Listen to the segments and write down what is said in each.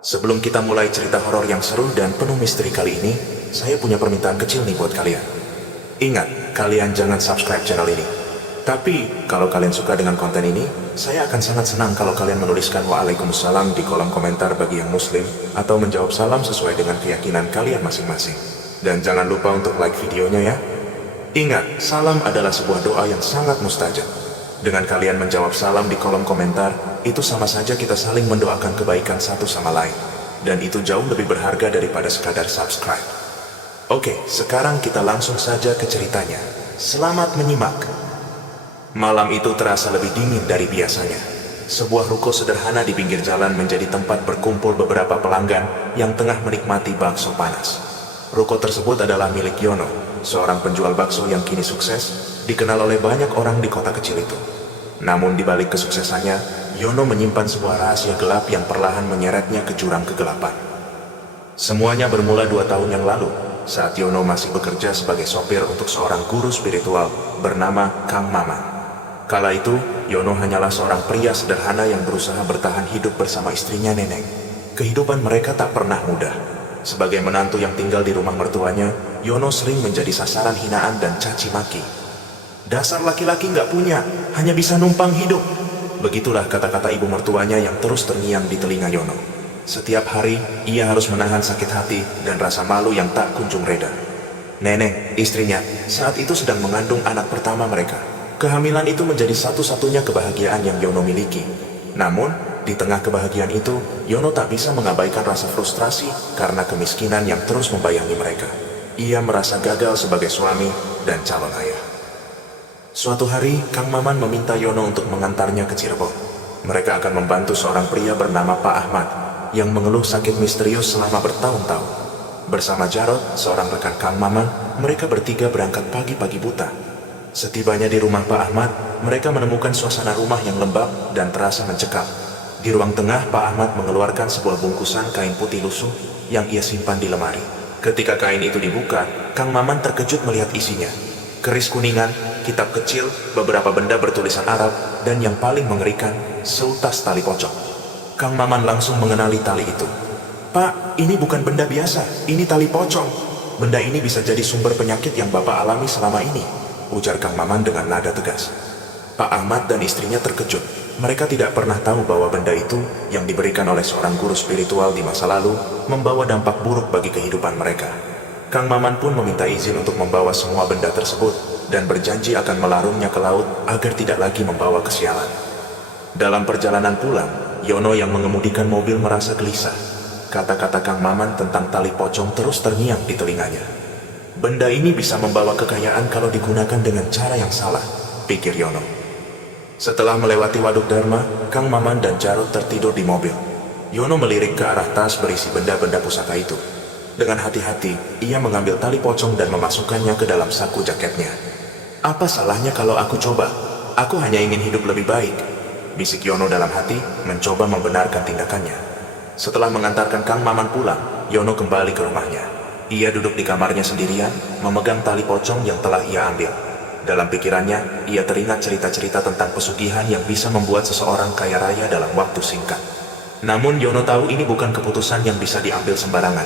Sebelum kita mulai cerita horor yang seru dan penuh misteri kali ini, saya punya permintaan kecil nih buat kalian. Ingat, kalian jangan subscribe channel ini. Tapi, kalau kalian suka dengan konten ini, saya akan sangat senang kalau kalian menuliskan Waalaikumsalam di kolom komentar bagi yang muslim, atau menjawab salam sesuai dengan keyakinan kalian masing-masing. Dan jangan lupa untuk like videonya ya. Ingat, salam adalah sebuah doa yang sangat mustajab. Dengan kalian menjawab salam di kolom komentar, itu sama saja kita saling mendoakan kebaikan satu sama lain. Dan itu jauh lebih berharga daripada sekadar subscribe. Oke, sekarang kita langsung saja ke ceritanya. Selamat menyimak. Malam itu terasa lebih dingin dari biasanya. Sebuah ruko sederhana di pinggir jalan menjadi tempat berkumpul beberapa pelanggan yang tengah menikmati bakso panas. Ruko tersebut adalah milik Yono, seorang penjual bakso yang kini sukses, dikenal oleh banyak orang di kota kecil itu. Namun di balik kesuksesannya, Yono menyimpan sebuah rahasia gelap yang perlahan menyeretnya ke jurang kegelapan. Semuanya bermula 2 tahun yang lalu, saat Yono masih bekerja sebagai sopir untuk seorang guru spiritual bernama Kang Maman. Kala itu, Yono hanyalah seorang pria sederhana yang berusaha bertahan hidup bersama istrinya Neneng. Kehidupan mereka tak pernah mudah. Sebagai menantu yang tinggal di rumah mertuanya, Yono sering menjadi sasaran hinaan dan caci maki. "Dasar laki-laki nggak punya, hanya bisa numpang hidup." Begitulah kata-kata ibu mertuanya yang terus terngiang di telinga Yono. Setiap hari, ia harus menahan sakit hati dan rasa malu yang tak kunjung reda. Neneng, istrinya, saat itu sedang mengandung anak pertama mereka. Kehamilan itu menjadi satu-satunya kebahagiaan yang Yono miliki. Namun, di tengah kebahagiaan itu, Yono tak bisa mengabaikan rasa frustrasi karena kemiskinan yang terus membayangi mereka. Ia merasa gagal sebagai suami dan calon ayah. Suatu hari, Kang Maman meminta Yono untuk mengantarnya ke Cirebon. Mereka akan membantu seorang pria bernama Pak Ahmad, yang mengeluh sakit misterius selama bertahun-tahun. Bersama Jarot, seorang rekan Kang Maman, mereka bertiga berangkat pagi-pagi buta. Setibanya di rumah Pak Ahmad, mereka menemukan suasana rumah yang lembab dan terasa mencekam. Di ruang tengah, Pak Ahmad mengeluarkan sebuah bungkusan kain putih lusuh yang ia simpan di lemari. Ketika kain itu dibuka, Kang Maman terkejut melihat isinya. Keris kuningan, kitab kecil, beberapa benda bertulisan Arab, dan yang paling mengerikan, seutas tali pocong. Kang Maman langsung mengenali tali itu. "Pak, ini bukan benda biasa, ini tali pocong. Benda ini bisa jadi sumber penyakit yang Bapak alami selama ini," ujar Kang Maman dengan nada tegas. Pak Ahmad dan istrinya terkejut. Mereka tidak pernah tahu bahwa benda itu yang diberikan oleh seorang guru spiritual di masa lalu membawa dampak buruk bagi kehidupan mereka. Kang Maman pun meminta izin untuk membawa semua benda tersebut dan berjanji akan melarungnya ke laut agar tidak lagi membawa kesialan. Dalam perjalanan pulang, Yono yang mengemudikan mobil merasa gelisah. Kata-kata Kang Maman tentang tali pocong terus terngiang di telinganya. "Benda ini bisa membawa kekayaan kalau digunakan dengan cara yang salah," pikir Yono. Setelah melewati Waduk Dharma, Kang Maman dan Jarot tertidur di mobil. Yono melirik ke arah tas berisi benda-benda pusaka itu. Dengan hati-hati, ia mengambil tali pocong dan memasukkannya ke dalam saku jaketnya. "Apa salahnya kalau aku coba? Aku hanya ingin hidup lebih baik," bisik Yono dalam hati, mencoba membenarkan tindakannya. Setelah mengantarkan Kang Maman pulang, Yono kembali ke rumahnya. Ia duduk di kamarnya sendirian, memegang tali pocong yang telah ia ambil. Dalam pikirannya, ia teringat cerita-cerita tentang pesugihan yang bisa membuat seseorang kaya raya dalam waktu singkat. Namun Yono tahu ini bukan keputusan yang bisa diambil sembarangan.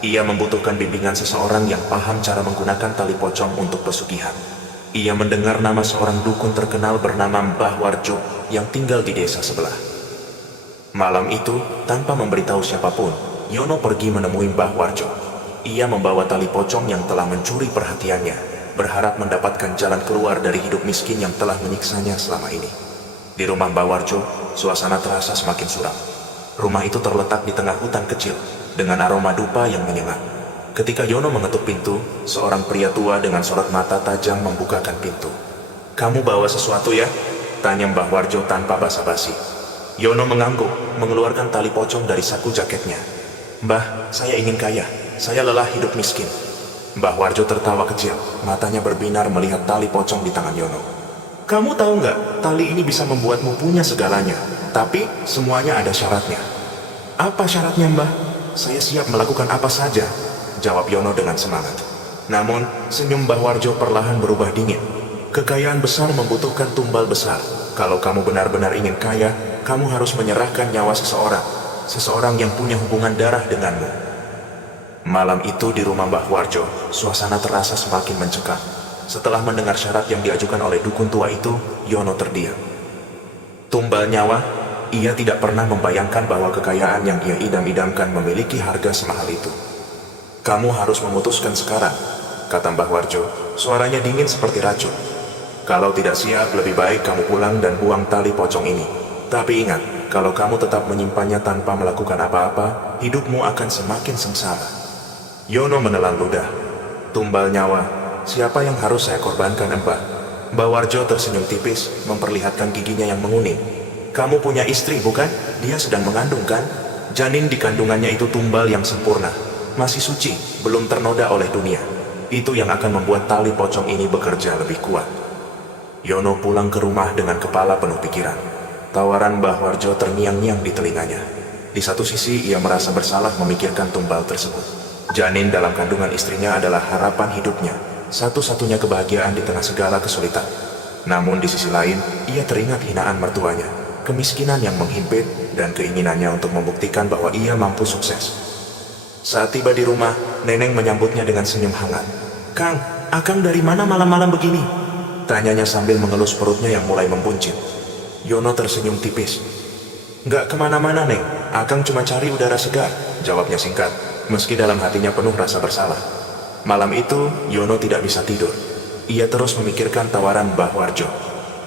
Ia membutuhkan bimbingan seseorang yang paham cara menggunakan tali pocong untuk pesugihan. Ia mendengar nama seorang dukun terkenal bernama Mbah Warjo yang tinggal di desa sebelah. Malam itu, tanpa memberitahu siapapun, Yono pergi menemui Mbah Warjo. Ia membawa tali pocong yang telah mencuri perhatiannya, berharap mendapatkan jalan keluar dari hidup miskin yang telah menyiksanya selama ini. Di rumah Mbah Warjo, suasana terasa semakin suram. Rumah itu terletak di tengah hutan kecil, dengan aroma dupa yang menyengat. Ketika Yono mengetuk pintu, seorang pria tua dengan sorot mata tajam membukakan pintu. "Kamu bawa sesuatu ya?" tanya Mbah Warjo tanpa basa-basi. Yono mengangguk, mengeluarkan tali pocong dari saku jaketnya. "Mbah, saya ingin kaya. Saya lelah hidup miskin." Mbah Warjo tertawa kecil, matanya berbinar melihat tali pocong di tangan Yono. "Kamu tahu nggak, tali ini bisa membuatmu punya segalanya, tapi semuanya ada syaratnya." "Apa syaratnya, Mbah? Saya siap melakukan apa saja," jawab Yono dengan semangat. Namun, senyum Mbah Warjo perlahan berubah dingin. "Kekayaan besar membutuhkan tumbal besar. Kalau kamu benar-benar ingin kaya, kamu harus menyerahkan nyawa seseorang. seseorang yang punya hubungan darah denganmu. Malam itu di rumah Mbah Warjo, suasana terasa semakin mencekam. Setelah mendengar syarat yang diajukan oleh dukun tua itu, Yono terdiam. Tumbal nyawa, ia tidak pernah membayangkan bahwa kekayaan yang ia idam-idamkan memiliki harga semahal itu. Kamu harus memutuskan sekarang, kata Mbah Warjo, suaranya dingin seperti racun. Kalau tidak siap, lebih baik kamu pulang dan buang tali pocong ini. Tapi ingat, kalau kamu tetap menyimpannya tanpa melakukan apa-apa, hidupmu akan semakin sengsara. Yono menelan ludah. Tumbal nyawa, siapa yang harus saya korbankan, Mbah? Mbah Warjo tersenyum tipis, memperlihatkan giginya yang menguning. Kamu punya istri, bukan? Dia sedang mengandung, kan? Janin di kandungannya itu tumbal yang sempurna. Masih suci, belum ternoda oleh dunia. Itu yang akan membuat tali pocong ini bekerja lebih kuat. Yono pulang ke rumah dengan kepala penuh pikiran. Tawaran Mbah Warjo terngiang-ngiang di telinganya. Di satu sisi, ia merasa bersalah memikirkan tumbal tersebut. Janin dalam kandungan istrinya adalah harapan hidupnya, satu-satunya kebahagiaan di tengah segala kesulitan. Namun di sisi lain, ia teringat hinaan mertuanya, kemiskinan yang menghimpit, dan keinginannya untuk membuktikan bahwa ia mampu sukses. Saat tiba di rumah, Neneng menyambutnya dengan senyum hangat. Kang, Akang dari mana malam-malam begini? Tanyanya sambil mengelus perutnya yang mulai membuncit. Yono tersenyum tipis. Nggak kemana-mana, Neng. Akang cuma cari udara segar, jawabnya singkat, meski dalam hatinya penuh rasa bersalah. Malam itu, Yono tidak bisa tidur. Ia terus memikirkan tawaran Mbah Warjo.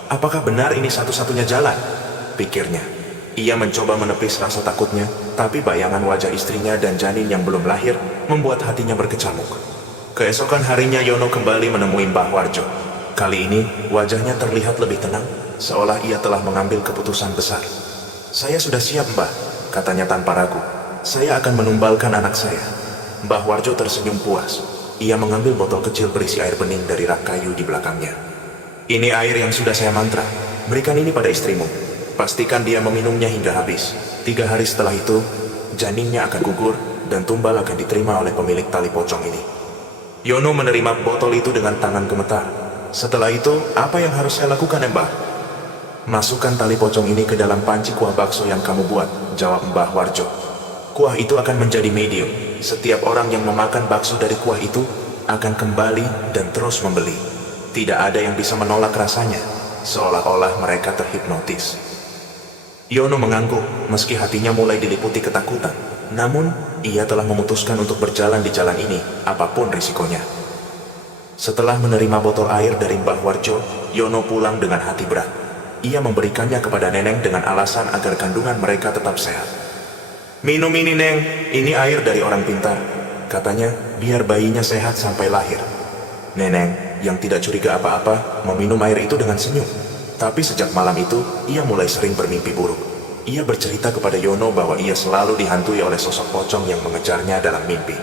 Apakah benar ini satu-satunya jalan? Pikirnya. Ia mencoba menepis rasa takutnya, tapi bayangan wajah istrinya dan janin yang belum lahir membuat hatinya berkecamuk. Keesokan harinya Yono kembali menemui Mbah Warjo. Kali ini, wajahnya terlihat lebih tenang, seolah ia telah mengambil keputusan besar. Saya sudah siap, Mbah, katanya tanpa ragu. Saya akan menumbalkan anak saya. Mbah Warjo tersenyum puas. Ia mengambil botol kecil berisi air bening dari rak kayu di belakangnya. Ini air yang sudah saya mantra. Berikan ini pada istrimu. Pastikan dia meminumnya hingga habis. 3 hari setelah itu, janinnya akan gugur dan tumbal akan diterima oleh pemilik tali pocong ini. Yono menerima botol itu dengan tangan gemetar. Setelah itu, apa yang harus saya lakukan, Mbah? Masukkan tali pocong ini ke dalam panci kuah bakso yang kamu buat, jawab Mbah Warjo. Kuah itu akan menjadi medium. Setiap orang yang memakan bakso dari kuah itu akan kembali dan terus membeli. Tidak ada yang bisa menolak rasanya, seolah-olah mereka terhipnotis. Yono mengangguk, meski hatinya mulai diliputi ketakutan. Namun, ia telah memutuskan untuk berjalan di jalan ini, apapun risikonya. Setelah menerima botol air dari Mbah Warjo, Yono pulang dengan hati berat. Ia memberikannya kepada Neneng dengan alasan agar kandungan mereka tetap sehat. Minum ini, Neng. Ini air dari orang pintar. Katanya, biar bayinya sehat sampai lahir. Neneng, yang tidak curiga apa-apa, meminum air itu dengan senyum. Tapi sejak malam itu, ia mulai sering bermimpi buruk. Ia bercerita kepada Yono bahwa ia selalu dihantui oleh sosok pocong yang mengejarnya dalam mimpi.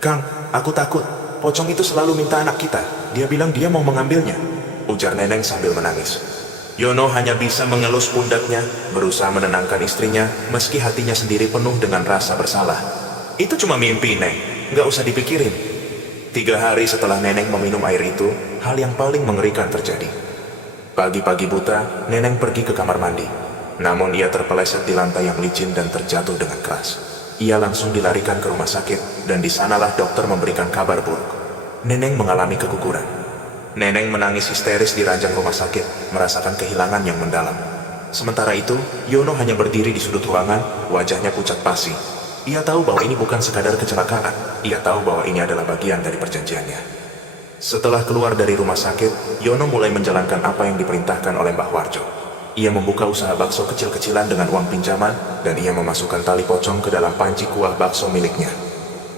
Kang, aku takut. Pocong itu selalu minta anak kita. Dia bilang dia mau mengambilnya, ujar Neneng sambil menangis. Yono hanya bisa mengelus pundaknya, berusaha menenangkan istrinya, meski hatinya sendiri penuh dengan rasa bersalah. Itu cuma mimpi, Neng. Nggak usah dipikirin. 3 hari setelah Neneng meminum air itu, hal yang paling mengerikan terjadi. Pagi-pagi buta, Neneng pergi ke kamar mandi. Namun ia terpeleset di lantai yang licin dan terjatuh dengan keras. Ia langsung dilarikan ke rumah sakit, dan di sanalah dokter memberikan kabar buruk. Neneng mengalami keguguran. Neneng menangis histeris di ranjang rumah sakit, merasakan kehilangan yang mendalam. Sementara itu, Yono hanya berdiri di sudut ruangan, wajahnya pucat pasi. Ia tahu bahwa ini bukan sekadar kecelakaan, ia tahu bahwa ini adalah bagian dari perjanjiannya. Setelah keluar dari rumah sakit, Yono mulai menjalankan apa yang diperintahkan oleh Mbah Warjo. Ia membuka usaha bakso kecil-kecilan dengan uang pinjaman, dan ia memasukkan tali pocong ke dalam panci kuah bakso miliknya.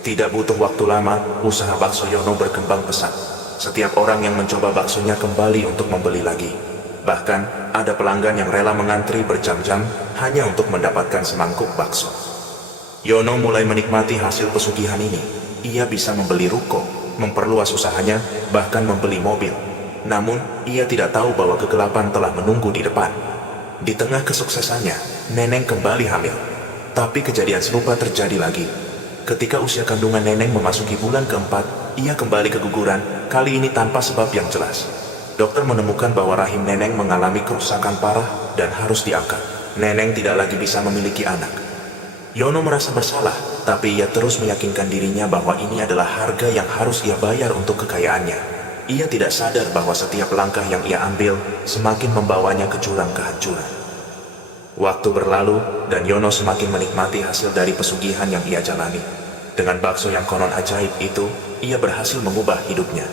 Tidak butuh waktu lama, usaha bakso Yono berkembang pesat. Setiap orang yang mencoba baksonya kembali untuk membeli lagi. Bahkan, ada pelanggan yang rela mengantri berjam-jam hanya untuk mendapatkan semangkuk bakso. Yono mulai menikmati hasil pesugihan ini. Ia bisa membeli ruko, memperluas usahanya, bahkan membeli mobil. Namun, ia tidak tahu bahwa kegelapan telah menunggu di depan. Di tengah kesuksesannya, Neneng kembali hamil. Tapi kejadian serupa terjadi lagi. Ketika usia kandungan Neneng memasuki bulan keempat, ia kembali keguguran, kali ini tanpa sebab yang jelas. Dokter menemukan bahwa rahim Neneng mengalami kerusakan parah dan harus diangkat. Neneng tidak lagi bisa memiliki anak. Yono merasa bersalah, tapi ia terus meyakinkan dirinya bahwa ini adalah harga yang harus ia bayar untuk kekayaannya. Ia tidak sadar bahwa setiap langkah yang ia ambil semakin membawanya ke jurang kehancuran. Waktu berlalu, dan Yono semakin menikmati hasil dari pesugihan yang ia jalani. Dengan bakso yang konon ajaib itu, ia berhasil mengubah hidupnya.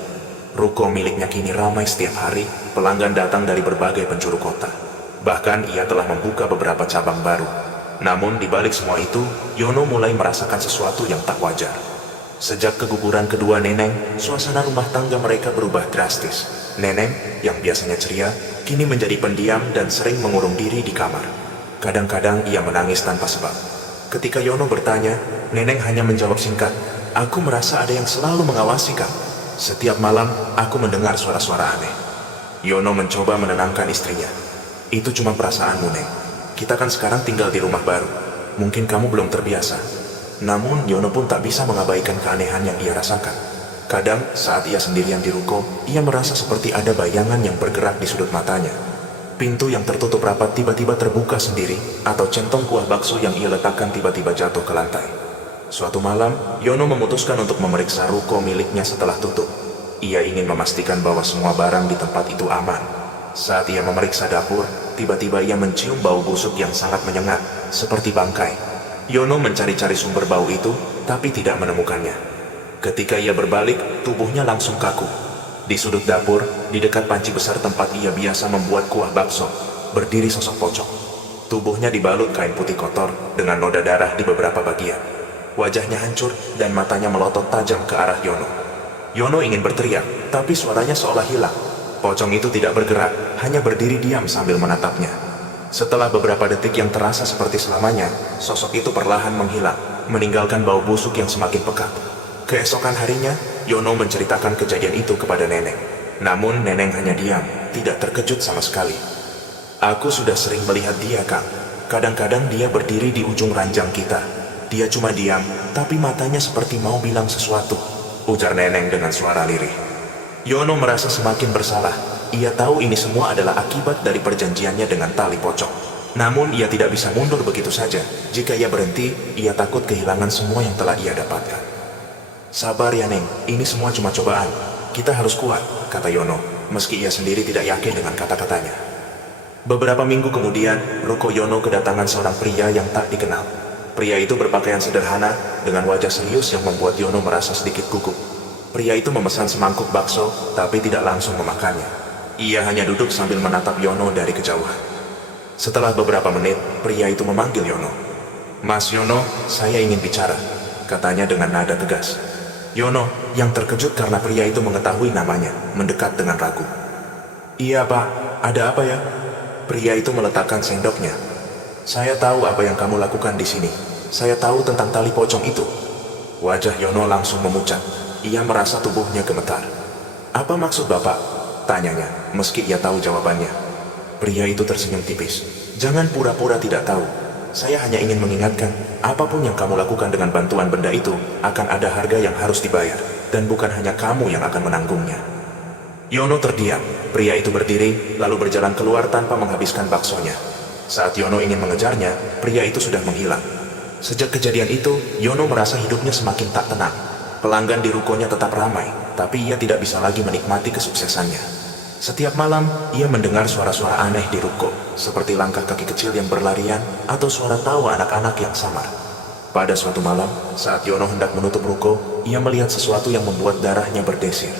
Ruko miliknya kini ramai setiap hari, pelanggan datang dari berbagai penjuru kota. Bahkan ia telah membuka beberapa cabang baru. Namun di balik semua itu, Yono mulai merasakan sesuatu yang tak wajar. Sejak keguguran kedua Neneng, suasana rumah tangga mereka berubah drastis. Neneng, yang biasanya ceria, kini menjadi pendiam dan sering mengurung diri di kamar. Kadang-kadang ia menangis tanpa sebab. Ketika Yono bertanya, Neneng hanya menjawab singkat, "Aku merasa ada yang selalu mengawasi kamu. Setiap malam, aku mendengar suara-suara aneh." Yono mencoba menenangkan istrinya. "Itu cuma perasaanmu, Neng. Kita kan sekarang tinggal di rumah baru. Mungkin kamu belum terbiasa." Namun, Yono pun tak bisa mengabaikan keanehan yang ia rasakan. Kadang, saat ia sendirian di ruko, ia merasa seperti ada bayangan yang bergerak di sudut matanya. Pintu yang tertutup rapat tiba-tiba terbuka sendiri, atau centong kuah bakso yang ia letakkan tiba-tiba jatuh ke lantai. Suatu malam, Yono memutuskan untuk memeriksa ruko miliknya setelah tutup. Ia ingin memastikan bahwa semua barang di tempat itu aman. Saat ia memeriksa dapur, tiba-tiba ia mencium bau busuk yang sangat menyengat, seperti bangkai. Yono mencari-cari sumber bau itu, tapi tidak menemukannya. Ketika ia berbalik, tubuhnya langsung kaku. Di sudut dapur, di dekat panci besar tempat ia biasa membuat kuah bakso, berdiri sosok pocong. Tubuhnya dibalut kain putih kotor dengan noda darah di beberapa bagian. Wajahnya hancur dan matanya melotot tajam ke arah Yono. Yono ingin berteriak, tapi suaranya seolah hilang. Pocong itu tidak bergerak, hanya berdiri diam sambil menatapnya. Setelah beberapa detik yang terasa seperti selamanya, sosok itu perlahan menghilang, meninggalkan bau busuk yang semakin pekat. Keesokan harinya, Yono menceritakan kejadian itu kepada Neneng. Namun Neneng hanya diam, tidak terkejut sama sekali. "Aku sudah sering melihat dia, Kang. Kadang-kadang dia berdiri di ujung ranjang kita. Dia cuma diam, tapi matanya seperti mau bilang sesuatu," ujar Neneng dengan suara lirih. Yono merasa semakin bersalah. Ia tahu ini semua adalah akibat dari perjanjiannya dengan tali pocong. Namun ia tidak bisa mundur begitu saja. Jika ia berhenti, ia takut kehilangan semua yang telah ia dapatkan. "Sabar ya, Neng, ini semua cuma cobaan. Kita harus kuat," kata Yono, meski ia sendiri tidak yakin dengan kata-katanya. Beberapa minggu kemudian, ruko Yono kedatangan seorang pria yang tak dikenal. Pria itu berpakaian sederhana, dengan wajah serius yang membuat Yono merasa sedikit gugup. Pria itu memesan semangkuk bakso, tapi tidak langsung memakannya. Ia hanya duduk sambil menatap Yono dari kejauhan. Setelah beberapa menit, pria itu memanggil Yono. "Mas Yono, saya ingin bicara," katanya dengan nada tegas. Yono, yang terkejut karena pria itu mengetahui namanya, mendekat dengan ragu. "Iya, Pak. Ada apa ya?" Pria itu meletakkan sendoknya. "Saya tahu apa yang kamu lakukan di sini. Saya tahu tentang tali pocong itu." Wajah Yono langsung memucat. Ia merasa tubuhnya gemetar. "Apa maksud Bapak?" tanyanya, meski ia tahu jawabannya. Pria itu tersenyum tipis. "Jangan pura-pura tidak tahu. Saya hanya ingin mengingatkan, apapun yang kamu lakukan dengan bantuan benda itu, akan ada harga yang harus dibayar, dan bukan hanya kamu yang akan menanggungnya." Yono terdiam. Pria itu berdiri, lalu berjalan keluar tanpa menghabiskan baksonya. Saat Yono ingin mengejarnya, pria itu sudah menghilang. Sejak kejadian itu, Yono merasa hidupnya semakin tak tenang. Pelanggan di rukonya tetap ramai, tapi ia tidak bisa lagi menikmati kesuksesannya. Setiap malam, ia mendengar suara-suara aneh di ruko, seperti langkah kaki kecil yang berlarian atau suara tawa anak-anak yang samar. Pada suatu malam, saat Yono hendak menutup ruko, ia melihat sesuatu yang membuat darahnya berdesir.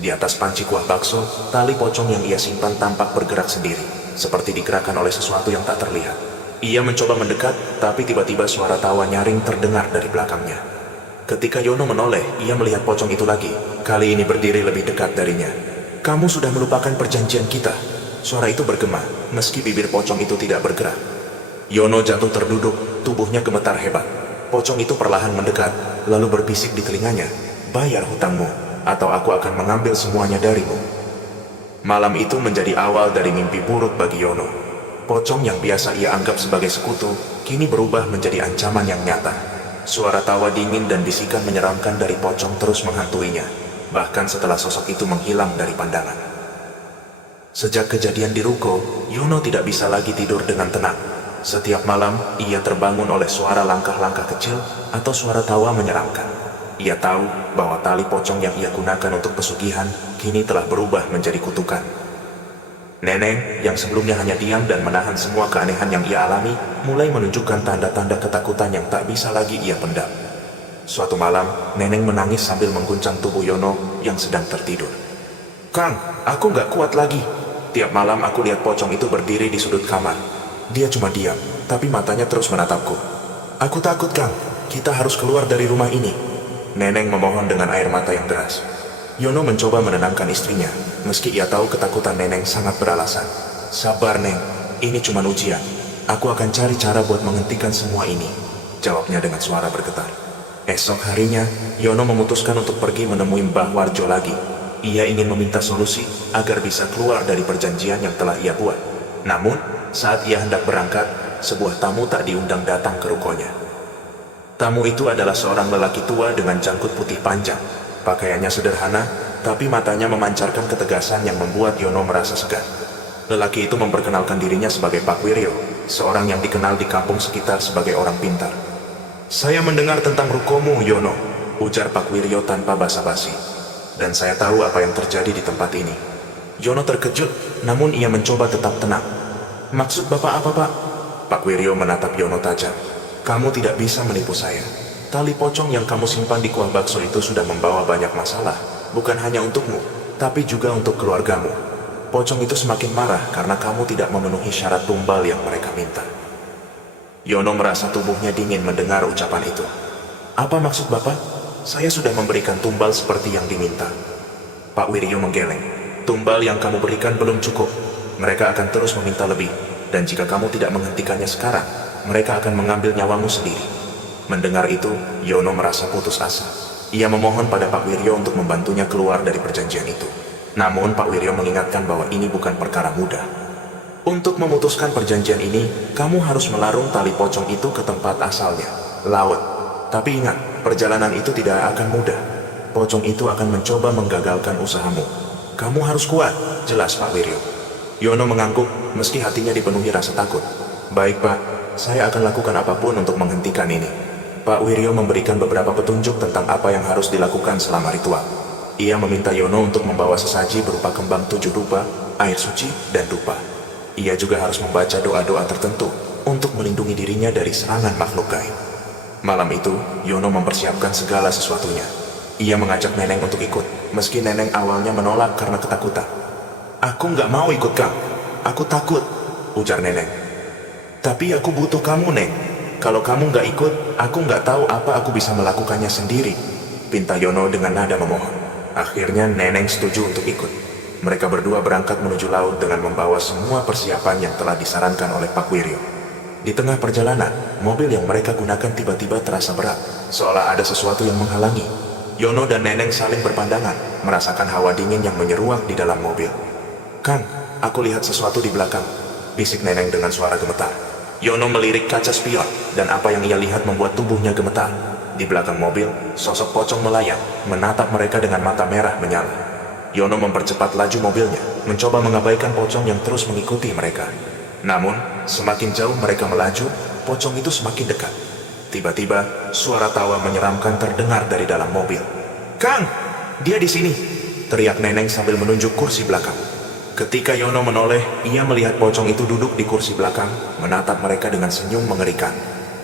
Di atas panci kuah bakso, tali pocong yang ia simpan tampak bergerak sendiri, seperti digerakkan oleh sesuatu yang tak terlihat. Ia mencoba mendekat, tapi tiba-tiba suara tawa nyaring terdengar dari belakangnya. Ketika Yono menoleh, ia melihat pocong itu lagi, kali ini berdiri lebih dekat darinya. "Kamu sudah melupakan perjanjian kita," suara itu bergema, meski bibir pocong itu tidak bergerak. Yono jatuh terduduk, tubuhnya gemetar hebat. Pocong itu perlahan mendekat, lalu berbisik di telinganya, "Bayar hutangmu, atau aku akan mengambil semuanya darimu." Malam itu menjadi awal dari mimpi buruk bagi Yono. Pocong yang biasa ia anggap sebagai sekutu, kini berubah menjadi ancaman yang nyata. Suara tawa dingin dan bisikan menyeramkan dari pocong terus menghantuinya, bahkan setelah sosok itu menghilang dari pandangan. Sejak kejadian di ruko, Yono tidak bisa lagi tidur dengan tenang. Setiap malam, ia terbangun oleh suara langkah-langkah kecil atau suara tawa menyeramkan. Ia tahu bahwa tali pocong yang ia gunakan untuk pesugihan kini telah berubah menjadi kutukan. Neneng, yang sebelumnya hanya diam dan menahan semua keanehan yang ia alami, mulai menunjukkan tanda-tanda ketakutan yang tak bisa lagi ia pendam. Suatu malam, Neneng menangis sambil mengguncang tubuh Yono yang sedang tertidur. "Kang, aku gak kuat lagi. Tiap malam aku lihat pocong itu berdiri di sudut kamar. Dia cuma diam, tapi matanya terus menatapku. Aku takut, Kang. Kita harus keluar dari rumah ini." Neneng memohon dengan air mata yang deras. Yono mencoba menenangkan istrinya, meski ia tahu ketakutan Neneng sangat beralasan. "Sabar, Neng. Ini cuma ujian. Aku akan cari cara buat menghentikan semua ini," jawabnya dengan suara bergetar. Esok harinya, Yono memutuskan untuk pergi menemui Mbah Warjo lagi. Ia ingin meminta solusi agar bisa keluar dari perjanjian yang telah ia buat. Namun, saat ia hendak berangkat, sebuah tamu tak diundang datang ke rukonya. Tamu itu adalah seorang lelaki tua dengan janggut putih panjang. Pakaiannya sederhana, tapi matanya memancarkan ketegasan yang membuat Yono merasa segan. Lelaki itu memperkenalkan dirinya sebagai Pak Wiryo, seorang yang dikenal di kampung sekitar sebagai orang pintar. "Saya mendengar tentang rukomu, Yono," ujar Pak Wiryo tanpa basa-basi. "Dan saya tahu apa yang terjadi di tempat ini." Yono terkejut, namun ia mencoba tetap tenang. "Maksud Bapak apa, Pak?" Pak Wiryo menatap Yono tajam. "Kamu tidak bisa menipu saya. Tali pocong yang kamu simpan di kuah bakso itu sudah membawa banyak masalah, bukan hanya untukmu, tapi juga untuk keluargamu. Pocong itu semakin marah karena kamu tidak memenuhi syarat tumbal yang mereka minta." Yono merasa tubuhnya dingin mendengar ucapan itu. "Apa maksud Bapak? Saya sudah memberikan tumbal seperti yang diminta." Pak Wiryo menggeleng. "Tumbal yang kamu berikan belum cukup. Mereka akan terus meminta lebih, dan jika kamu tidak menghentikannya sekarang, mereka akan mengambil nyawamu sendiri." Mendengar itu, Yono merasa putus asa. Ia memohon pada Pak Wiryo untuk membantunya keluar dari perjanjian itu. Namun Pak Wiryo mengingatkan bahwa ini bukan perkara mudah. "Untuk memutuskan perjanjian ini, kamu harus melarung tali pocong itu ke tempat asalnya, laut. Tapi ingat, perjalanan itu tidak akan mudah. Pocong itu akan mencoba menggagalkan usahamu. Kamu harus kuat," jelas Pak Wiryo. Yono mengangguk meski hatinya dipenuhi rasa takut. "Baik, Pak. Saya akan lakukan apapun untuk menghentikan ini." Pak Wiryo memberikan beberapa petunjuk tentang apa yang harus dilakukan selama ritual. Ia meminta Yono untuk membawa sesaji berupa kembang 7 rupa, air suci, dan dupa. Ia juga harus membaca doa-doa tertentu untuk melindungi dirinya dari serangan makhluk gaib. Malam itu, Yono mempersiapkan segala sesuatunya. Ia mengajak Neneng untuk ikut, meski Neneng awalnya menolak karena ketakutan. "Aku nggak mau ikut, Kang. Aku takut," ujar Neneng. "Tapi aku butuh kamu, Neng. Kalau kamu nggak ikut, aku nggak tahu apa aku bisa melakukannya sendiri," pinta Yono dengan nada memohon. Akhirnya Neneng setuju untuk ikut. Mereka berdua berangkat menuju laut dengan membawa semua persiapan yang telah disarankan oleh Pak Wiryo. Di tengah perjalanan, mobil yang mereka gunakan tiba-tiba terasa berat, seolah ada sesuatu yang menghalangi. Yono dan Neneng saling berpandangan, merasakan hawa dingin yang menyeruak di dalam mobil. "Kang, aku lihat sesuatu di belakang," bisik Neneng dengan suara gemetar. Yono melirik kaca spion, dan apa yang ia lihat membuat tubuhnya gemetar. Di belakang mobil, sosok pocong melayang, menatap mereka dengan mata merah menyala. Yono mempercepat laju mobilnya, mencoba mengabaikan pocong yang terus mengikuti mereka. Namun, semakin jauh mereka melaju, pocong itu semakin dekat. Tiba-tiba, suara tawa menyeramkan terdengar dari dalam mobil. "Kang, dia di sini!" teriak Neneng sambil menunjuk kursi belakang. Ketika Yono menoleh, ia melihat pocong itu duduk di kursi belakang, menatap mereka dengan senyum mengerikan.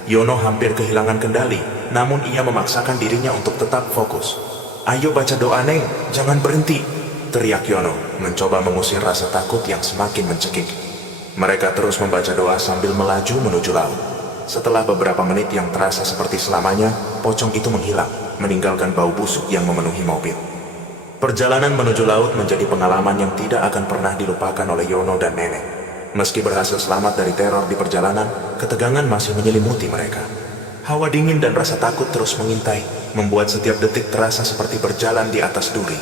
Yono hampir kehilangan kendali, namun ia memaksakan dirinya untuk tetap fokus. "Ayo baca doa, Neng, jangan berhenti!" teriak Yono, mencoba mengusir rasa takut yang semakin mencekik. Mereka terus membaca doa sambil melaju menuju laut. Setelah beberapa menit yang terasa seperti selamanya, pocong itu menghilang, meninggalkan bau busuk yang memenuhi mobil. Perjalanan menuju laut menjadi pengalaman yang tidak akan pernah dilupakan oleh Yono dan Neneng. Meski berhasil selamat dari teror di perjalanan, ketegangan masih menyelimuti mereka. Hawa dingin dan rasa takut terus mengintai, membuat setiap detik terasa seperti berjalan di atas duri.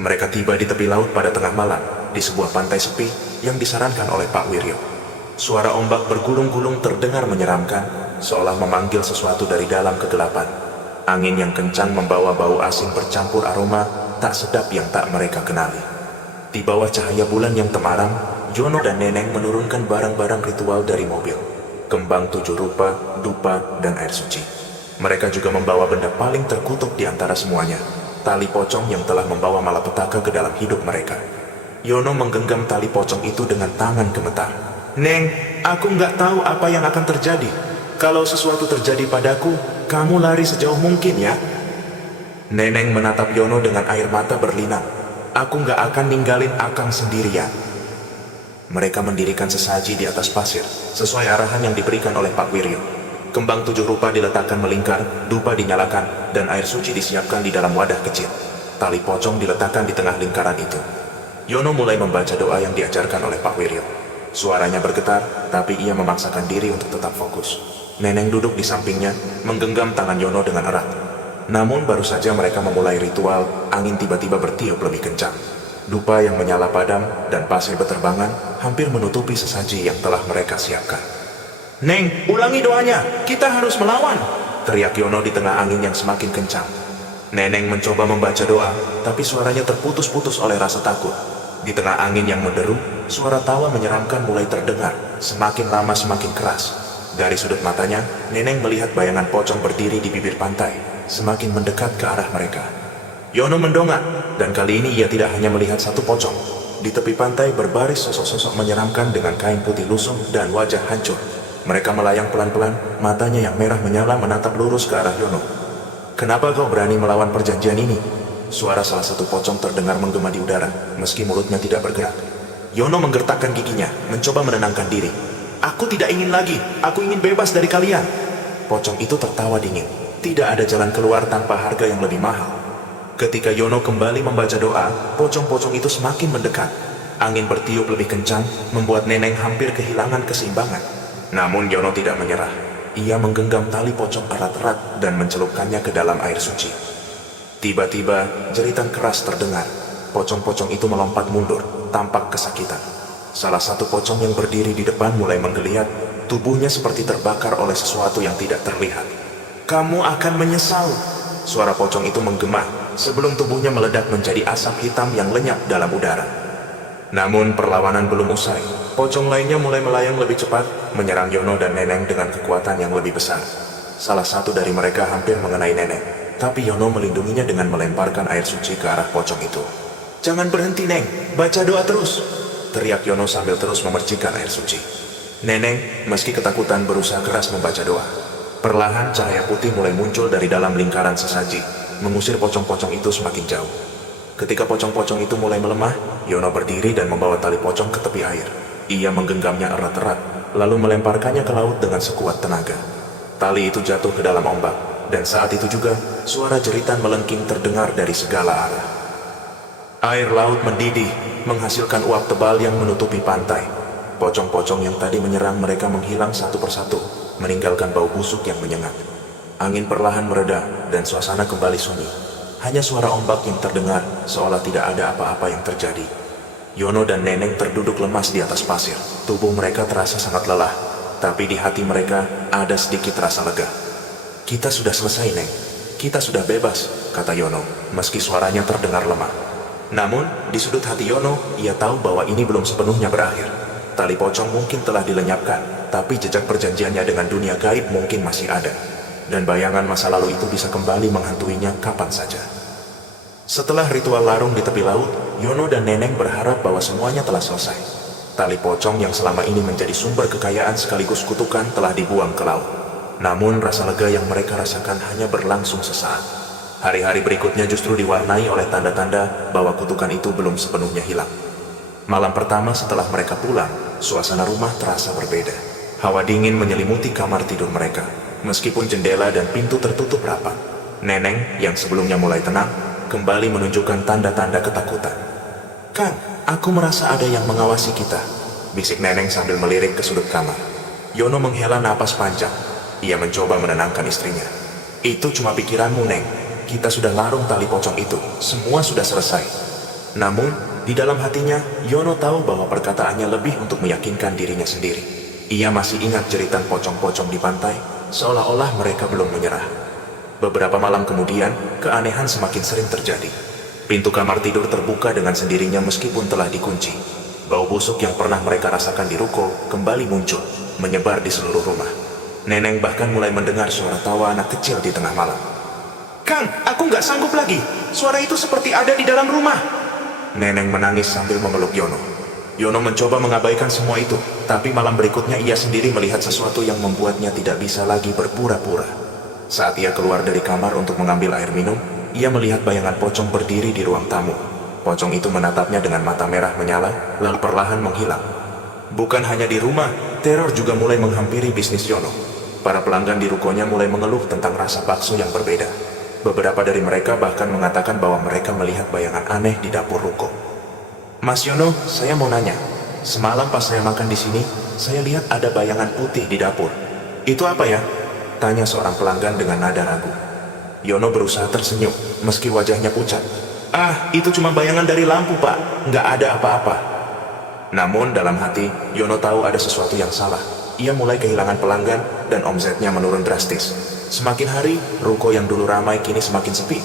Mereka tiba di tepi laut pada tengah malam, di sebuah pantai sepi yang disarankan oleh Pak Wiryo. Suara ombak bergulung-gulung terdengar menyeramkan, seolah memanggil sesuatu dari dalam kegelapan. Angin yang kencang membawa bau asing bercampur aroma tak sedap yang tak mereka kenali. Di bawah cahaya bulan yang temaram, Yono dan Neneng menurunkan barang-barang ritual dari mobil. Kembang 7 rupa, dupa, dan air suci. Mereka juga membawa benda paling terkutuk di antara semuanya, tali pocong yang telah membawa malapetaka ke dalam hidup mereka. Yono menggenggam tali pocong itu dengan tangan gemetar. Neng, aku nggak tahu apa yang akan terjadi. Kalau sesuatu terjadi padaku, kamu lari sejauh mungkin ya. Neneng menatap Yono dengan air mata berlinang. Aku nggak akan ninggalin Akang sendirian. Mereka mendirikan sesaji di atas pasir, sesuai arahan yang diberikan oleh Pak Wiryo. Kembang 7 rupa diletakkan melingkar, dupa dinyalakan, dan air suci disiapkan di dalam wadah kecil. Tali pocong diletakkan di tengah lingkaran itu. Yono mulai membaca doa yang diajarkan oleh Pak Wiryo. Suaranya bergetar, tapi ia memaksakan diri untuk tetap fokus. Neneng duduk di sampingnya, menggenggam tangan Yono dengan erat. Namun baru saja mereka memulai ritual, angin tiba-tiba bertiup lebih kencang. Dupa yang menyala padam dan pasir beterbangan hampir menutupi sesaji yang telah mereka siapkan. Neng, ulangi doanya, kita harus melawan, teriak Yono di tengah angin yang semakin kencang. Neneng mencoba membaca doa, tapi suaranya terputus-putus oleh rasa takut. Di tengah angin yang menderu, suara tawa menyeramkan mulai terdengar, semakin lama semakin keras. Dari sudut matanya, Neneng melihat bayangan pocong berdiri di bibir pantai, semakin mendekat ke arah mereka. Yono mendongak, dan kali ini ia tidak hanya melihat satu pocong. Di tepi pantai berbaris sosok-sosok menyeramkan dengan kain putih lusuh dan wajah hancur. Mereka melayang pelan-pelan, matanya yang merah menyala menatap lurus ke arah Yono. Kenapa kau berani melawan perjanjian ini? Suara salah satu pocong terdengar menggema di udara, meski mulutnya tidak bergerak. Yono menggertakkan giginya, mencoba menenangkan diri. Aku tidak ingin lagi, aku ingin bebas dari kalian. Pocong itu tertawa dingin. Tidak ada jalan keluar tanpa harga yang lebih mahal. Ketika Yono kembali membaca doa, pocong-pocong itu semakin mendekat. Angin bertiup lebih kencang, membuat Neneng hampir kehilangan keseimbangan. Namun Yono tidak menyerah. Ia menggenggam tali pocong erat-erat dan mencelupkannya ke dalam air suci. Tiba-tiba, jeritan keras terdengar. Pocong-pocong itu melompat mundur, tampak kesakitan. Salah satu pocong yang berdiri di depan mulai menggeliat, tubuhnya seperti terbakar oleh sesuatu yang tidak terlihat. Kamu akan menyesal. Suara pocong itu menggema, sebelum tubuhnya meledak menjadi asap hitam yang lenyap dalam udara. Namun perlawanan belum usai. Pocong lainnya mulai melayang lebih cepat, menyerang Yono dan Neneng dengan kekuatan yang lebih besar. Salah satu dari mereka hampir mengenai Neneng, tapi Yono melindunginya dengan melemparkan air suci ke arah pocong itu. Jangan berhenti, Neng. Baca doa terus, teriak Yono sambil terus memercikkan air suci. Neneng, meski ketakutan, berusaha keras membaca doa. Perlahan cahaya putih mulai muncul dari dalam lingkaran sesaji, mengusir pocong-pocong itu semakin jauh. Ketika pocong-pocong itu mulai melemah, Yono berdiri dan membawa tali pocong ke tepi air. Ia menggenggamnya erat-erat, lalu melemparkannya ke laut dengan sekuat tenaga. Tali itu jatuh ke dalam ombak. Dan saat itu juga, suara jeritan melengking terdengar dari segala arah. Air laut mendidih, menghasilkan uap tebal yang menutupi pantai. Pocong-pocong yang tadi menyerang mereka menghilang satu persatu, meninggalkan bau busuk yang menyengat. Angin perlahan mereda, dan suasana kembali sunyi. Hanya suara ombak yang terdengar, seolah tidak ada apa-apa yang terjadi. Yono dan Neneng terduduk lemas di atas pasir. Tubuh mereka terasa sangat lelah, tapi di hati mereka ada sedikit rasa lega. Kita sudah selesai, Neng. Kita sudah bebas, kata Yono, meski suaranya terdengar lemah. Namun, di sudut hati Yono, ia tahu bahwa ini belum sepenuhnya berakhir. Tali pocong mungkin telah dilenyapkan, tapi jejak perjanjiannya dengan dunia gaib mungkin masih ada. Dan bayangan masa lalu itu bisa kembali menghantuinya kapan saja. Setelah ritual larung di tepi laut, Yono dan Neneng berharap bahwa semuanya telah selesai. Tali pocong yang selama ini menjadi sumber kekayaan sekaligus kutukan telah dibuang ke laut. Namun rasa lega yang mereka rasakan hanya berlangsung sesaat. Hari-hari berikutnya justru diwarnai oleh tanda-tanda bahwa kutukan itu belum sepenuhnya hilang. Malam pertama setelah mereka pulang, suasana rumah terasa berbeda. Hawa dingin menyelimuti kamar tidur mereka, meskipun jendela dan pintu tertutup rapat. Neneng, yang sebelumnya mulai tenang, kembali menunjukkan tanda-tanda ketakutan. Kang, aku merasa ada yang mengawasi kita, bisik Neneng sambil melirik ke sudut kamar. Yono menghela napas panjang. Ia mencoba menenangkan istrinya. Itu cuma pikiranmu, Neng. Kita sudah larung tali pocong itu. Semua sudah selesai. Namun, di dalam hatinya, Yono tahu bahwa perkataannya lebih untuk meyakinkan dirinya sendiri. Ia masih ingat jeritan pocong-pocong di pantai, seolah-olah mereka belum menyerah. Beberapa malam kemudian, keanehan semakin sering terjadi. Pintu kamar tidur terbuka dengan sendirinya meskipun telah dikunci. Bau busuk yang pernah mereka rasakan di ruko kembali muncul, menyebar di seluruh rumah. Neneng bahkan mulai mendengar suara tawa anak kecil di tengah malam. "Kang, aku nggak sanggup lagi. Suara itu seperti ada di dalam rumah." Neneng menangis sambil memeluk Yono. Yono mencoba mengabaikan semua itu, tapi malam berikutnya ia sendiri melihat sesuatu yang membuatnya tidak bisa lagi berpura-pura. Saat ia keluar dari kamar untuk mengambil air minum, ia melihat bayangan pocong berdiri di ruang tamu. Pocong itu menatapnya dengan mata merah menyala, lalu perlahan menghilang. Bukan hanya di rumah, teror juga mulai menghampiri bisnis Yono. Para pelanggan di rukonya mulai mengeluh tentang rasa bakso yang berbeda. Beberapa dari mereka bahkan mengatakan bahwa mereka melihat bayangan aneh di dapur ruko. "Mas Yono, saya mau nanya. Semalam pas saya makan di sini, saya lihat ada bayangan putih di dapur. Itu apa ya?" tanya seorang pelanggan dengan nada ragu. Yono berusaha tersenyum, meski wajahnya pucat. "Ah, itu cuma bayangan dari lampu, Pak. Nggak ada apa-apa." Namun dalam hati, Yono tahu ada sesuatu yang salah. Ia mulai kehilangan pelanggan dan omsetnya menurun drastis. Semakin hari, ruko yang dulu ramai kini semakin sepi.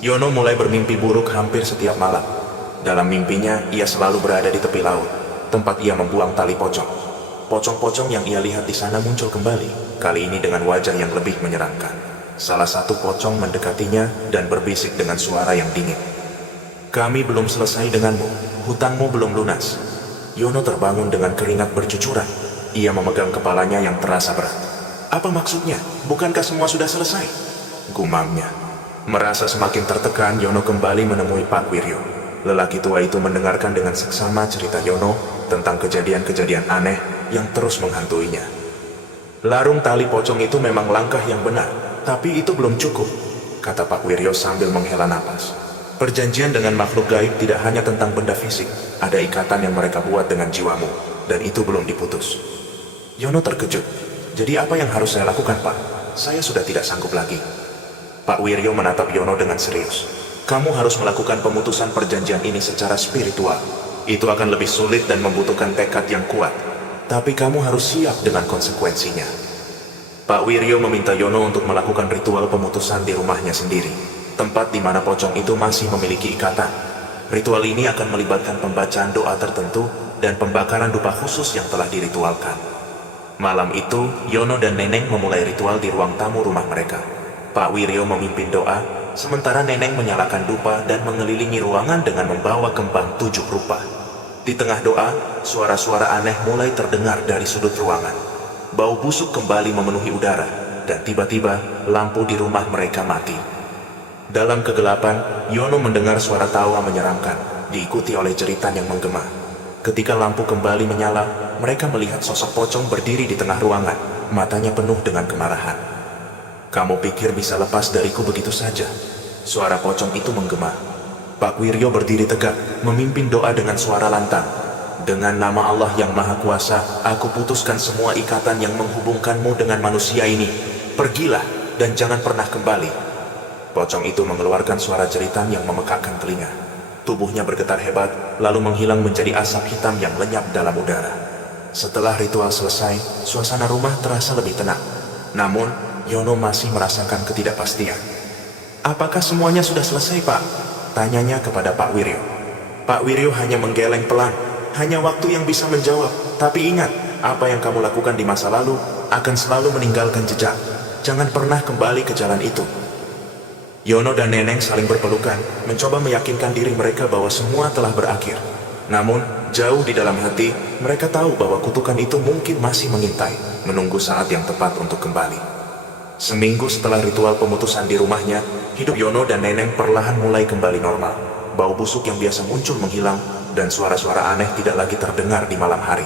Yono mulai bermimpi buruk hampir setiap malam. Dalam mimpinya, ia selalu berada di tepi laut, tempat ia membuang tali pocong. Pocong-pocong yang ia lihat di sana muncul kembali, kali ini dengan wajah yang lebih menyeramkan. Salah satu pocong mendekatinya dan berbisik dengan suara yang dingin. "Kami belum selesai denganmu, hutangmu belum lunas." Yono terbangun dengan keringat bercucuran. Ia memegang kepalanya yang terasa berat. "Apa maksudnya? Bukankah semua sudah selesai?" gumamnya. Merasa semakin tertekan, Yono kembali menemui Pak Wiryo. Lelaki tua itu mendengarkan dengan seksama cerita Yono tentang kejadian-kejadian aneh yang terus menghantuinya. "Larung tali pocong itu memang langkah yang benar, tapi itu belum cukup," kata Pak Wiryo sambil menghela napas. "Perjanjian dengan makhluk gaib tidak hanya tentang benda fisik, ada ikatan yang mereka buat dengan jiwamu, dan itu belum diputus." Yono terkejut. "Jadi apa yang harus saya lakukan, Pak? Saya sudah tidak sanggup lagi." Pak Wiryo menatap Yono dengan serius. "Kamu harus melakukan pemutusan perjanjian ini secara spiritual. Itu akan lebih sulit dan membutuhkan tekad yang kuat. Tapi kamu harus siap dengan konsekuensinya." Pak Wiryo meminta Yono untuk melakukan ritual pemutusan di rumahnya sendiri, tempat di mana pocong itu masih memiliki ikatan. Ritual ini akan melibatkan pembacaan doa tertentu dan pembakaran dupa khusus yang telah diritualkan. Malam itu, Yono dan Neneng memulai ritual di ruang tamu rumah mereka. Pak Wiryo memimpin doa, sementara Neneng menyalakan dupa dan mengelilingi ruangan dengan membawa kembang 7 rupa. Di tengah doa, suara-suara aneh mulai terdengar dari sudut ruangan. Bau busuk kembali memenuhi udara, dan tiba-tiba lampu di rumah mereka mati. Dalam kegelapan, Yono mendengar suara tawa menyeramkan, diikuti oleh jeritan yang menggema. Ketika lampu kembali menyala, mereka melihat sosok pocong berdiri di tengah ruangan, matanya penuh dengan kemarahan. "Kamu pikir bisa lepas dariku begitu saja?" suara pocong itu menggema. Pak Wiryo berdiri tegak, memimpin doa dengan suara lantang. "Dengan nama Allah yang Maha Kuasa, aku putuskan semua ikatan yang menghubungkanmu dengan manusia ini. Pergilah dan jangan pernah kembali." Pocong itu mengeluarkan suara jeritan yang memekakkan telinga. Tubuhnya bergetar hebat, lalu menghilang menjadi asap hitam yang lenyap dalam udara. Setelah ritual selesai, suasana rumah terasa lebih tenang. Namun, Yono masih merasakan ketidakpastian. "Apakah semuanya sudah selesai, Pak?" tanyanya kepada Pak Wiryo. Pak Wiryo hanya menggeleng pelan. "Hanya waktu yang bisa menjawab. Tapi ingat, apa yang kamu lakukan di masa lalu akan selalu meninggalkan jejak. Jangan pernah kembali ke jalan itu." Yono dan Neneng saling berpelukan, mencoba meyakinkan diri mereka bahwa semua telah berakhir. Namun, jauh di dalam hati, mereka tahu bahwa kutukan itu mungkin masih mengintai, menunggu saat yang tepat untuk kembali. Seminggu setelah ritual pemutusan di rumahnya, hidup Yono dan Neneng perlahan mulai kembali normal. Bau busuk yang biasa muncul menghilang, dan suara-suara aneh tidak lagi terdengar di malam hari.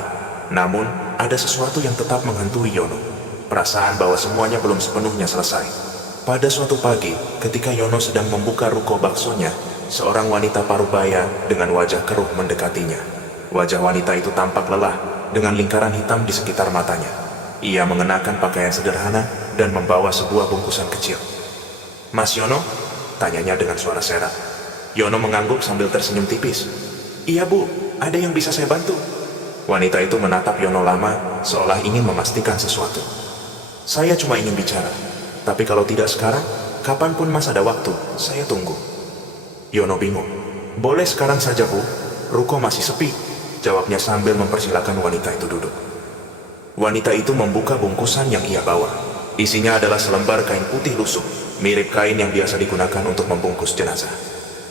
Namun, ada sesuatu yang tetap menghantui Yono. Perasaan bahwa semuanya belum sepenuhnya selesai. Pada suatu pagi, ketika Yono sedang membuka ruko baksonya, seorang wanita parubaya dengan wajah keruh mendekatinya. Wajah wanita itu tampak lelah, dengan lingkaran hitam di sekitar matanya. Ia mengenakan pakaian sederhana dan membawa sebuah bungkusan kecil. "Mas Yono?" tanyanya dengan suara serak. Yono mengangguk sambil tersenyum tipis. "Iya, Bu, ada yang bisa saya bantu?" Wanita itu menatap Yono lama, seolah ingin memastikan sesuatu. "Saya cuma ingin bicara. Tapi kalau tidak sekarang, kapanpun Mas ada waktu, saya tunggu." Yono bingung. "Boleh sekarang saja, Bu. Ruko masih sepi." jawabnya sambil mempersilahkan wanita itu duduk. Wanita itu membuka bungkusan yang ia bawa. Isinya adalah selembar kain putih lusuh, mirip kain yang biasa digunakan untuk membungkus jenazah.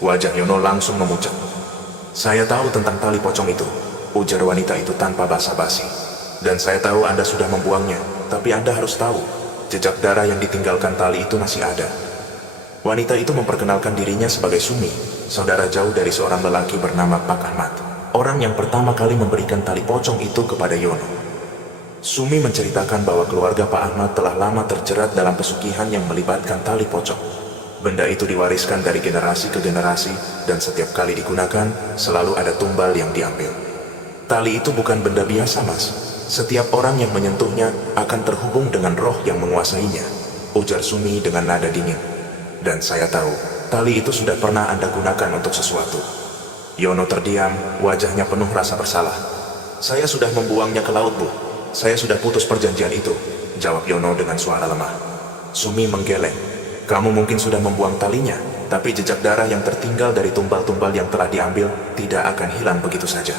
Wajah Yono langsung memucat. "Saya tahu tentang tali pocong itu," ujar wanita itu tanpa basa-basi. "Dan saya tahu Anda sudah membuangnya, tapi Anda harus tahu, jejak darah yang ditinggalkan tali itu masih ada." Wanita itu memperkenalkan dirinya sebagai Sumi, saudara jauh dari seorang lelaki bernama Pak Ahmad, orang yang pertama kali memberikan tali pocong itu kepada Yono. Sumi menceritakan bahwa keluarga Pak Ahmad telah lama terjerat dalam pesugihan yang melibatkan tali pocong. Benda itu diwariskan dari generasi ke generasi, dan setiap kali digunakan, selalu ada tumbal yang diambil. "Tali itu bukan benda biasa, Mas. Setiap orang yang menyentuhnya akan terhubung dengan roh yang menguasainya," ujar Sumi dengan nada dingin. "Dan saya tahu, tali itu sudah pernah Anda gunakan untuk sesuatu." Yono terdiam, wajahnya penuh rasa bersalah. "Saya sudah membuangnya ke laut, Bu. Saya sudah putus perjanjian itu," jawab Yono dengan suara lemah. Sumi menggeleng. "Kamu mungkin sudah membuang talinya, tapi jejak darah yang tertinggal dari tumbal-tumbal yang telah diambil tidak akan hilang begitu saja."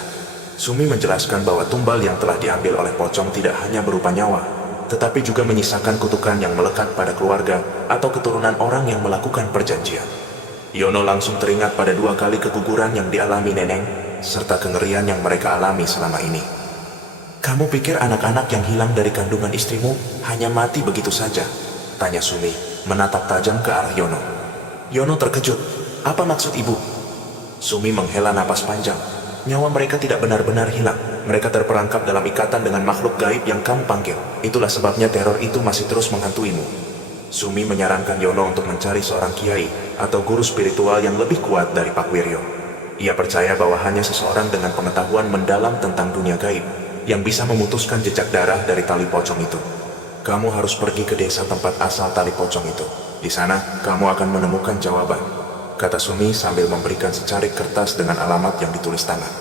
Sumi menjelaskan bahwa tumbal yang telah diambil oleh pocong tidak hanya berupa nyawa, tetapi juga menyisakan kutukan yang melekat pada keluarga atau keturunan orang yang melakukan perjanjian. Yono langsung teringat pada 2 kali keguguran yang dialami Neneng, serta kengerian yang mereka alami selama ini. "Kamu pikir anak-anak yang hilang dari kandungan istrimu hanya mati begitu saja?" tanya Sumi, menatap tajam ke arah Yono. Yono terkejut. "Apa maksud ibu?" Sumi menghela napas panjang. "Nyawa mereka tidak benar-benar hilang. Mereka terperangkap dalam ikatan dengan makhluk gaib yang kamu panggil. Itulah sebabnya teror itu masih terus menghantuimu." Sumi menyarankan Yono untuk mencari seorang kiai atau guru spiritual yang lebih kuat dari Pak Wiryo. Ia percaya bahwa hanya seseorang dengan pengetahuan mendalam tentang dunia gaib yang bisa memutuskan jejak darah dari tali pocong itu. "Kamu harus pergi ke desa tempat asal tali pocong itu. Di sana, kamu akan menemukan jawaban," kata Sumi sambil memberikan secarik kertas dengan alamat yang ditulis tangan.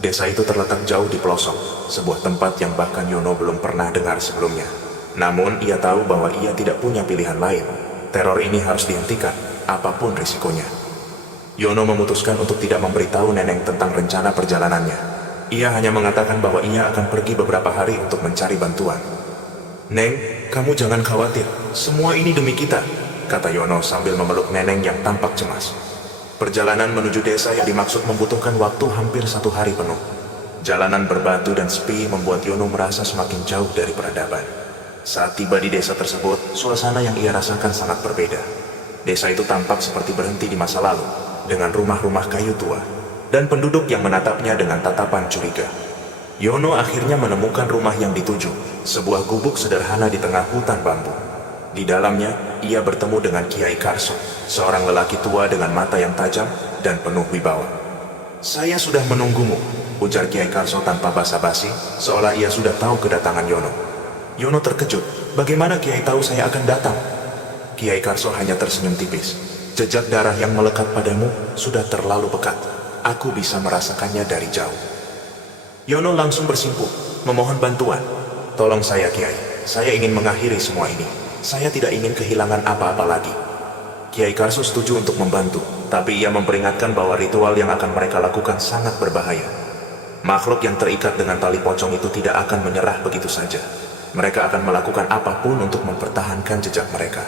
Desa itu terletak jauh di pelosok, sebuah tempat yang bahkan Yono belum pernah dengar sebelumnya. Namun, ia tahu bahwa ia tidak punya pilihan lain. Teror ini harus dihentikan, apapun risikonya. Yono memutuskan untuk tidak memberitahu Neneng tentang rencana perjalanannya. Ia hanya mengatakan bahwa ia akan pergi beberapa hari untuk mencari bantuan. "Neng, kamu jangan khawatir. Semua ini demi kita," kata Yono sambil memeluk Neneng yang tampak cemas. Perjalanan menuju desa yang dimaksud membutuhkan waktu hampir 1 hari penuh. Jalanan berbatu dan sepi membuat Yono merasa semakin jauh dari peradaban. Saat tiba di desa tersebut, suasana yang ia rasakan sangat berbeda. Desa itu tampak seperti berhenti di masa lalu, dengan rumah-rumah kayu tua dan penduduk yang menatapnya dengan tatapan curiga. Yono akhirnya menemukan rumah yang dituju, sebuah gubuk sederhana di tengah hutan bambu. Di dalamnya, ia bertemu dengan Kiai Karso, seorang lelaki tua dengan mata yang tajam dan penuh wibawa. "Saya sudah menunggumu," ujar Kiai Karso tanpa basa-basi, seolah ia sudah tahu kedatangan Yono. Yono terkejut. "Bagaimana Kiai tahu saya akan datang?" Kiai Karso hanya tersenyum tipis. "Jejak darah yang melekat padamu sudah terlalu pekat. Aku bisa merasakannya dari jauh." Yono langsung bersimpuh, memohon bantuan. "Tolong saya, Kiai. Saya ingin mengakhiri semua ini. Saya tidak ingin kehilangan apa-apa lagi." Kiai Karso setuju untuk membantu, tapi ia memperingatkan bahwa ritual yang akan mereka lakukan sangat berbahaya. Makhluk yang terikat dengan tali pocong itu tidak akan menyerah begitu saja. Mereka akan melakukan apapun untuk mempertahankan jejak mereka.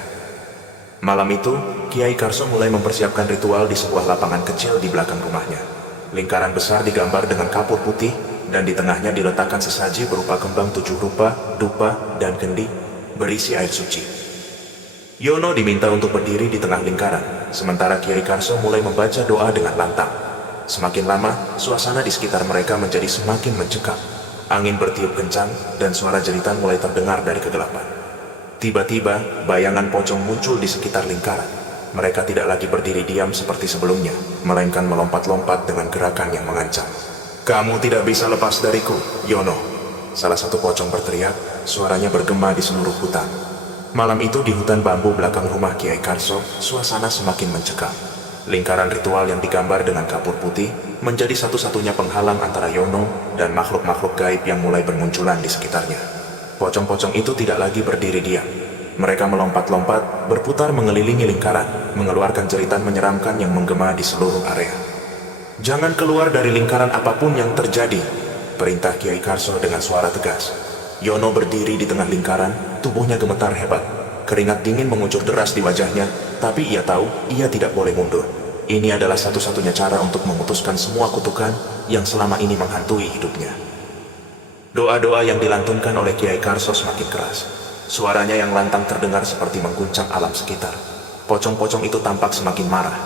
Malam itu, Kiai Karso mulai mempersiapkan ritual di sebuah lapangan kecil di belakang rumahnya. Lingkaran besar digambar dengan kapur putih, dan di tengahnya diletakkan sesaji berupa kembang 7 rupa, dupa, dan kendi, berisi air suci. Yono diminta untuk berdiri di tengah lingkaran, sementara Kiai Karso mulai membaca doa dengan lantang. Semakin lama, suasana di sekitar mereka menjadi semakin mencekam. Angin bertiup kencang, dan suara jeritan mulai terdengar dari kegelapan. Tiba-tiba, bayangan pocong muncul di sekitar lingkaran. Mereka tidak lagi berdiri diam seperti sebelumnya, melainkan melompat-lompat dengan gerakan yang mengancam. "Kamu tidak bisa lepas dariku, Yono," salah satu pocong berteriak, suaranya bergema di seluruh hutan. Malam itu di hutan bambu belakang rumah Kiai Karso, suasana semakin mencekam. Lingkaran ritual yang digambar dengan kapur putih menjadi satu-satunya penghalang antara Yono dan makhluk-makhluk gaib yang mulai bermunculan di sekitarnya. Pocong-pocong itu tidak lagi berdiri diam. Mereka melompat-lompat, berputar mengelilingi lingkaran, mengeluarkan jeritan menyeramkan yang menggema di seluruh area. Jangan keluar dari lingkaran apapun yang terjadi, perintah Kiai Karso dengan suara tegas. Yono berdiri di tengah lingkaran, tubuhnya gemetar hebat. Keringat dingin mengucur deras di wajahnya, tapi ia tahu ia tidak boleh mundur. Ini adalah satu-satunya cara untuk memutuskan semua kutukan yang selama ini menghantui hidupnya. Doa-doa yang dilantunkan oleh Kiai Karso semakin keras. Suaranya yang lantang terdengar seperti mengguncang alam sekitar. Pocong-pocong itu tampak semakin marah.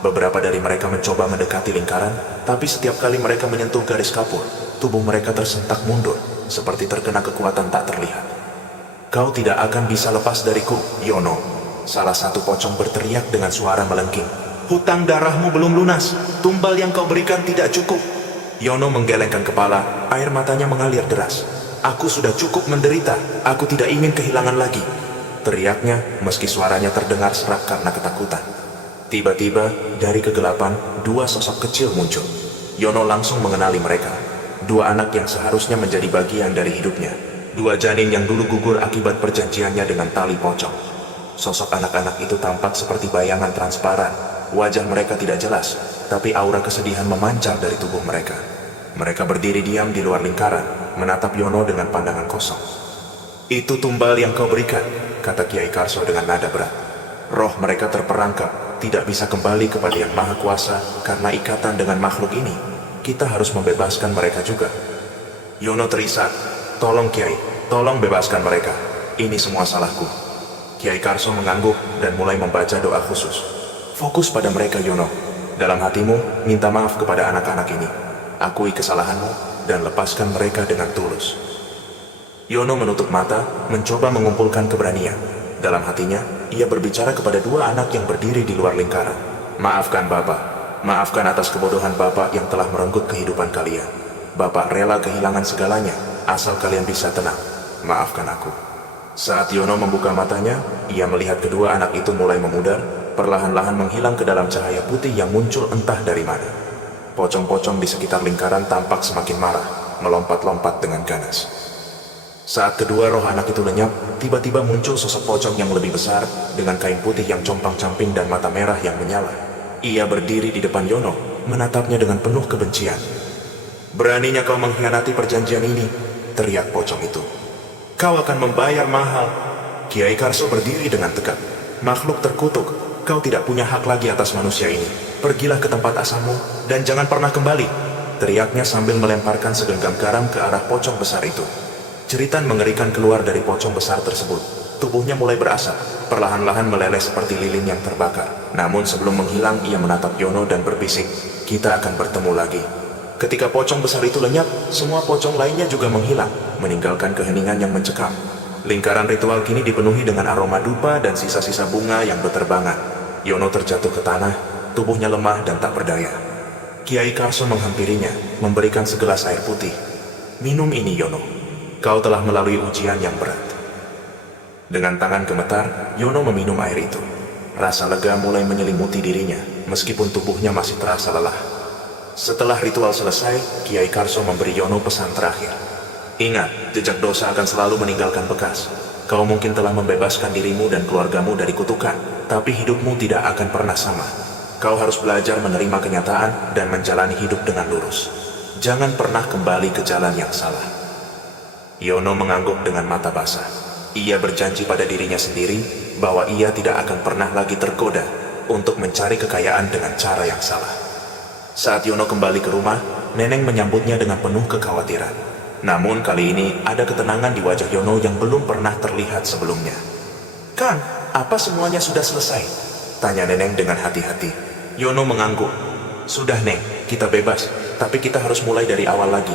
Beberapa dari mereka mencoba mendekati lingkaran, tapi setiap kali mereka menyentuh garis kapur, tubuh mereka tersentak mundur, seperti terkena kekuatan tak terlihat. Kau tidak akan bisa lepas dariku, Yono. Salah satu pocong berteriak dengan suara melengking. Hutang darahmu belum lunas, tumbal yang kau berikan tidak cukup. Yono menggelengkan kepala, air matanya mengalir deras. Aku sudah cukup menderita, aku tidak ingin kehilangan lagi. Teriaknya, meski suaranya terdengar serak karena ketakutan. Tiba-tiba, dari kegelapan, dua sosok kecil muncul. Yono langsung mengenali mereka. Dua anak yang seharusnya menjadi bagian dari hidupnya. Dua janin yang dulu gugur akibat perjanjiannya dengan tali pocong. Sosok anak-anak itu tampak seperti bayangan transparan. Wajah mereka tidak jelas, tapi aura kesedihan memancar dari tubuh mereka. Mereka berdiri diam di luar lingkaran, menatap Yono dengan pandangan kosong. Itu tumbal yang kau berikan, kata Kiai Karso dengan nada berat. Roh mereka terperangkap, tidak bisa kembali kepada Yang Maha Kuasa karena ikatan dengan makhluk ini. Kita harus membebaskan mereka juga. Yono terisak, tolong Kiai, tolong bebaskan mereka. Ini semua salahku. Kiai Karso mengangguk dan mulai membaca doa khusus. Fokus pada mereka, Yono. Dalam hatimu, minta maaf kepada anak-anak ini. Akui kesalahanmu dan lepaskan mereka dengan tulus. Yono menutup mata, mencoba mengumpulkan keberanian. Dalam hatinya, ia berbicara kepada dua anak yang berdiri di luar lingkaran. Maafkan Bapak. Maafkan atas kebodohan Bapak yang telah merenggut kehidupan kalian. Bapak rela kehilangan segalanya, asal kalian bisa tenang. Maafkan aku. Saat Yono membuka matanya, ia melihat kedua anak itu mulai memudar, perlahan-lahan menghilang ke dalam cahaya putih yang muncul entah dari mana. Pocong-pocong di sekitar lingkaran tampak semakin marah, melompat-lompat dengan ganas. Saat kedua roh anak itu lenyap, tiba-tiba muncul sosok pocong yang lebih besar, dengan kain putih yang compang-camping dan mata merah yang menyala. Ia berdiri di depan Yono, menatapnya dengan penuh kebencian. Beraninya kau mengkhianati perjanjian ini, teriak pocong itu. Kau akan membayar mahal. Kiai Karso berdiri dengan tegak. Makhluk terkutuk, kau tidak punya hak lagi atas manusia ini. Pergilah ke tempat asalmu dan jangan pernah kembali, teriaknya sambil melemparkan segenggam garam ke arah pocong besar itu. Jeritan mengerikan keluar dari pocong besar tersebut. Tubuhnya mulai berasap, perlahan-lahan meleleh seperti lilin yang terbakar. Namun sebelum menghilang, ia menatap Yono dan berbisik, kita akan bertemu lagi. Ketika pocong besar itu lenyap, semua pocong lainnya juga menghilang, meninggalkan keheningan yang mencekam. Lingkaran ritual kini dipenuhi dengan aroma dupa dan sisa-sisa bunga yang berterbangan. Yono terjatuh ke tanah, tubuhnya lemah dan tak berdaya. Kiai Karso menghampirinya, memberikan segelas air putih. Minum ini, Yono. Kau telah melalui ujian yang berat. Dengan tangan gemetar, Yono meminum air itu. Rasa lega mulai menyelimuti dirinya, meskipun tubuhnya masih terasa lelah. Setelah ritual selesai, Kiai Karso memberi Yono pesan terakhir. Ingat, jejak dosa akan selalu meninggalkan bekas. Kau mungkin telah membebaskan dirimu dan keluargamu dari kutukan, tapi hidupmu tidak akan pernah sama. Kau harus belajar menerima kenyataan dan menjalani hidup dengan lurus. Jangan pernah kembali ke jalan yang salah. Yono mengangguk dengan mata basah. Ia berjanji pada dirinya sendiri bahwa ia tidak akan pernah lagi tergoda untuk mencari kekayaan dengan cara yang salah. Saat Yono kembali ke rumah, Neneng menyambutnya dengan penuh kekhawatiran. Namun kali ini ada ketenangan di wajah Yono yang belum pernah terlihat sebelumnya. Kang, apa semuanya sudah selesai? Tanya Neneng dengan hati-hati. Yono mengangguk. Sudah Neng, kita bebas, tapi kita harus mulai dari awal lagi.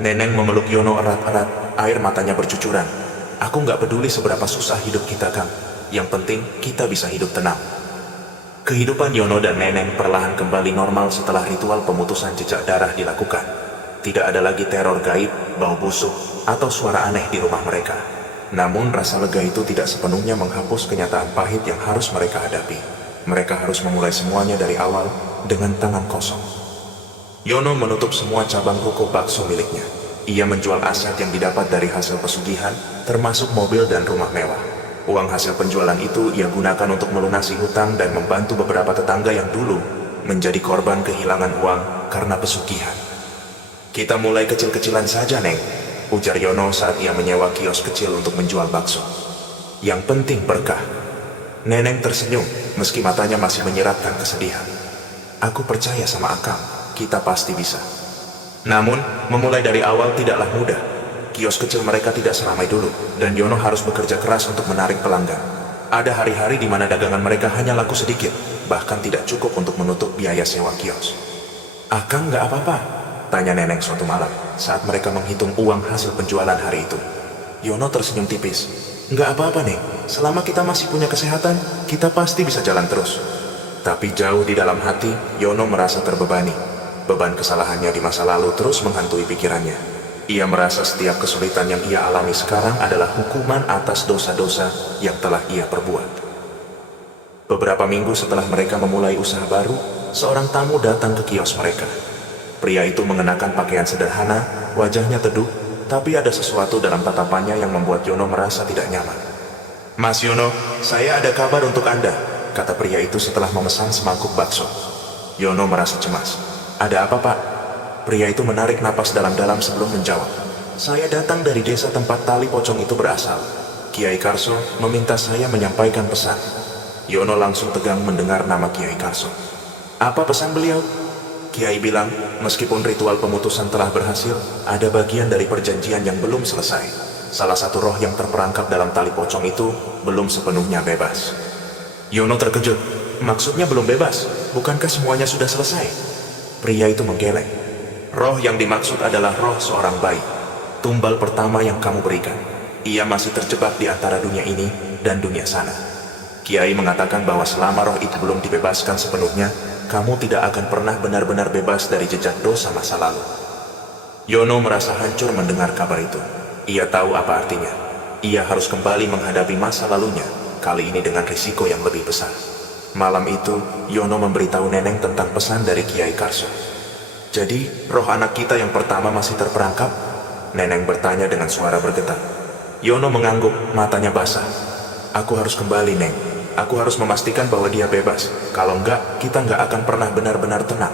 Neneng memeluk Yono erat-erat, air matanya bercucuran. Aku nggak peduli seberapa susah hidup kita, Kang. Yang penting kita bisa hidup tenang. Kehidupan Yono dan Neneng perlahan kembali normal setelah ritual pemutusan jejak darah dilakukan. Tidak ada lagi teror gaib, bau busuk, atau suara aneh di rumah mereka. Namun rasa lega itu tidak sepenuhnya menghapus kenyataan pahit yang harus mereka hadapi. Mereka harus memulai semuanya dari awal dengan tangan kosong. Yono menutup semua cabang ruko bakso miliknya. Ia menjual aset yang didapat dari hasil pesugihan, termasuk mobil dan rumah mewah. Uang hasil penjualan itu ia gunakan untuk melunasi hutang dan membantu beberapa tetangga yang dulu menjadi korban kehilangan uang karena pesugihan. Kita mulai kecil-kecilan saja, Neng, ujar Yono saat ia menyewa kios kecil untuk menjual bakso. Yang penting berkah. Neneng tersenyum, meski matanya masih menyiratkan kesedihan. Aku percaya sama Akang, kita pasti bisa. Namun, memulai dari awal tidaklah mudah. Kios kecil mereka tidak seramai dulu, dan Yono harus bekerja keras untuk menarik pelanggan. Ada hari-hari di mana dagangan mereka hanya laku sedikit, bahkan tidak cukup untuk menutup biaya sewa kios. Akang nggak apa-apa? Tanya Neneng suatu malam, saat mereka menghitung uang hasil penjualan hari itu. Yono tersenyum tipis. Nggak apa-apa, Neng. Selama kita masih punya kesehatan, kita pasti bisa jalan terus. Tapi jauh di dalam hati, Yono merasa terbebani. Beban kesalahannya di masa lalu terus menghantui pikirannya. Ia merasa setiap kesulitan yang ia alami sekarang adalah hukuman atas dosa-dosa yang telah ia perbuat. Beberapa minggu setelah mereka memulai usaha baru, seorang tamu datang ke kios mereka. Pria itu mengenakan pakaian sederhana, wajahnya teduh, tapi ada sesuatu dalam tatapannya yang membuat Yono merasa tidak nyaman. Mas Yono, saya ada kabar untuk Anda, kata pria itu setelah memesan semangkuk bakso. Yono merasa cemas. Ada apa, Pak? Pria itu menarik napas dalam-dalam sebelum menjawab. Saya datang dari desa tempat tali pocong itu berasal. Kiai Karso meminta saya menyampaikan pesan. Yono langsung tegang mendengar nama Kiai Karso. Apa pesan beliau? Kiai bilang, meskipun ritual pemutusan telah berhasil, ada bagian dari perjanjian yang belum selesai. Salah satu roh yang terperangkap dalam tali pocong itu belum sepenuhnya bebas. Yono terkejut. Maksudnya belum bebas? Bukankah semuanya sudah selesai? Pria itu menggeleng. Roh yang dimaksud adalah roh seorang bayi, tumbal pertama yang kamu berikan. Ia masih terjebak di antara dunia ini dan dunia sana. Kiai mengatakan bahwa selama roh itu belum dibebaskan sepenuhnya, kamu tidak akan pernah benar-benar bebas dari jejak dosa masa lalu. Yono merasa hancur mendengar kabar itu. Ia tahu apa artinya. Ia harus kembali menghadapi masa lalunya, kali ini dengan risiko yang lebih besar. Malam itu, Yono memberitahu Neneng tentang pesan dari Kiai Karso. Jadi, roh anak kita yang pertama masih terperangkap? Neneng bertanya dengan suara bergetar. Yono mengangguk, matanya basah. Aku harus kembali, Neng. Aku harus memastikan bahwa dia bebas. Kalau enggak, kita enggak akan pernah benar-benar tenang.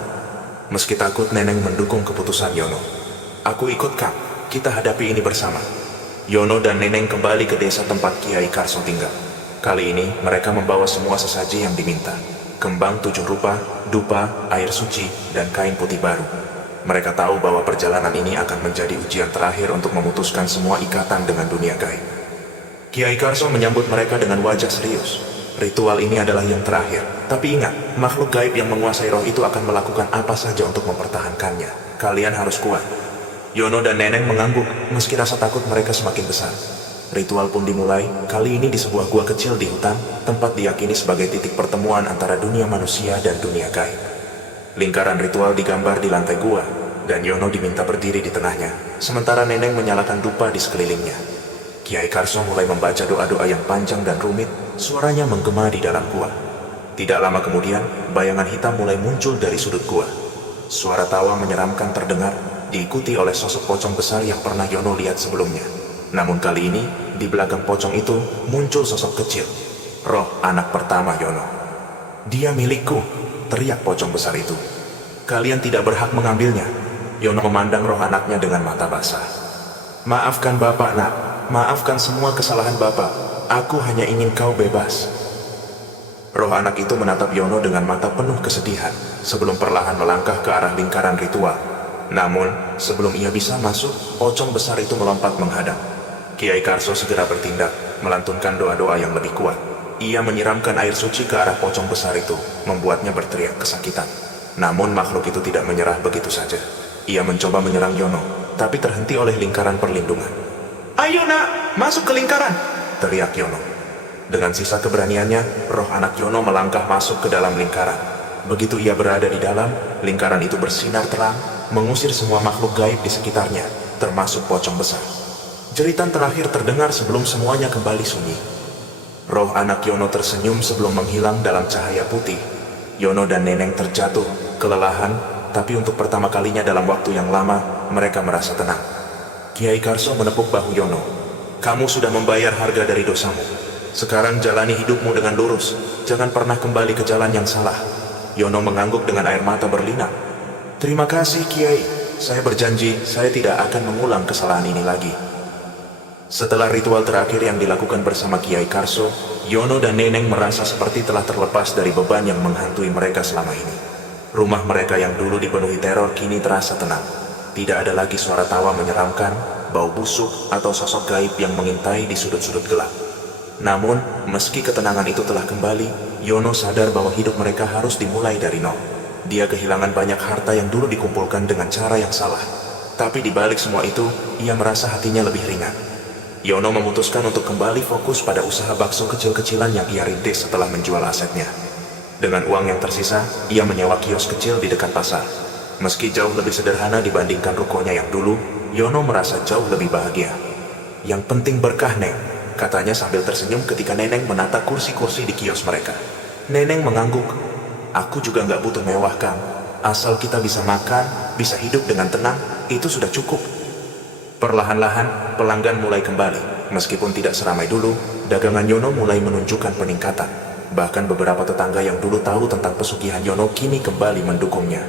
Meski takut, Neneng mendukung keputusan Yono. Aku ikut, Kang. Kita hadapi ini bersama. Yono dan Neneng kembali ke desa tempat Kiai Karso tinggal. Kali ini, mereka membawa semua sesaji yang diminta. Kembang 7 rupa, dupa, air suci, dan kain putih baru. Mereka tahu bahwa perjalanan ini akan menjadi ujian terakhir untuk memutuskan semua ikatan dengan dunia gaib. Kiai Karso menyambut mereka dengan wajah serius. Ritual ini adalah yang terakhir. Tapi ingat, makhluk gaib yang menguasai roh itu akan melakukan apa saja untuk mempertahankannya. Kalian harus kuat. Yono dan Neneng mengangguk, meski rasa takut mereka semakin besar. Ritual pun dimulai, kali ini di sebuah gua kecil di hutan, tempat diyakini sebagai titik pertemuan antara dunia manusia dan dunia gaib. Lingkaran ritual digambar di lantai gua, dan Yono diminta berdiri di tengahnya, sementara Neneng menyalakan dupa di sekelilingnya. Kiai Karso mulai membaca doa-doa yang panjang dan rumit, suaranya menggema di dalam gua. Tidak lama kemudian, bayangan hitam mulai muncul dari sudut gua. Suara tawa menyeramkan terdengar, diikuti oleh sosok pocong besar yang pernah Yono lihat sebelumnya. Namun kali ini, di belakang pocong itu muncul sosok kecil. Roh anak pertama Yono. Dia milikku, teriak pocong besar itu. Kalian tidak berhak mengambilnya. Yono memandang roh anaknya dengan mata basah. Maafkan Bapak, Nak. Maafkan semua kesalahan Bapak. Aku hanya ingin kau bebas. Roh anak itu menatap Yono dengan mata penuh kesedihan, sebelum perlahan melangkah ke arah lingkaran ritual. Namun, sebelum ia bisa masuk, pocong besar itu melompat menghadang. Kiai Karso segera bertindak, melantunkan doa-doa yang lebih kuat. Ia menyiramkan air suci ke arah pocong besar itu, membuatnya berteriak kesakitan. Namun makhluk itu tidak menyerah begitu saja. Ia mencoba menyerang Yono, tapi terhenti oleh lingkaran perlindungan. Ayo Nak, masuk ke lingkaran, teriak Yono. Dengan sisa keberaniannya, roh anak Yono melangkah masuk ke dalam lingkaran. Begitu ia berada di dalam, lingkaran itu bersinar terang, mengusir semua makhluk gaib di sekitarnya, termasuk pocong besar. Jeritan terakhir terdengar sebelum semuanya kembali sunyi. Roh anak Yono tersenyum sebelum menghilang dalam cahaya putih. Yono dan Neneng terjatuh, kelelahan, tapi untuk pertama kalinya dalam waktu yang lama, mereka merasa tenang. Kiai Karso menepuk bahu Yono. Kamu sudah membayar harga dari dosamu. Sekarang jalani hidupmu dengan lurus. Jangan pernah kembali ke jalan yang salah. Yono mengangguk dengan air mata berlinang. Terima kasih Kiai, saya berjanji saya tidak akan mengulang kesalahan ini lagi. Setelah ritual terakhir yang dilakukan bersama Kiai Karso, Yono dan Neneng merasa seperti telah terlepas dari beban yang menghantui mereka selama ini. Rumah mereka yang dulu dipenuhi teror kini terasa tenang. Tidak ada lagi suara tawa menyeramkan, bau busuk, atau sosok gaib yang mengintai di sudut-sudut gelap. Namun, meski ketenangan itu telah kembali, Yono sadar bahwa hidup mereka harus dimulai dari nol. Dia kehilangan banyak harta yang dulu dikumpulkan dengan cara yang salah. Tapi di balik semua itu, ia merasa hatinya lebih ringan. Yono memutuskan untuk kembali fokus pada usaha bakso kecil-kecilan yang ia rintis setelah menjual asetnya. Dengan uang yang tersisa, ia menyewa kios kecil di dekat pasar. Meski jauh lebih sederhana dibandingkan rukonya yang dulu, Yono merasa jauh lebih bahagia. Yang penting berkah, Neng, katanya sambil tersenyum ketika Neneng menata kursi-kursi di kios mereka. Neneng mengangguk. Aku juga nggak butuh mewah, Kang. Asal kita bisa makan, bisa hidup dengan tenang, itu sudah cukup. Perlahan-lahan, pelanggan mulai kembali. Meskipun tidak seramai dulu, dagangan Yono mulai menunjukkan peningkatan. Bahkan beberapa tetangga yang dulu tahu tentang pesugihan Yono kini kembali mendukungnya.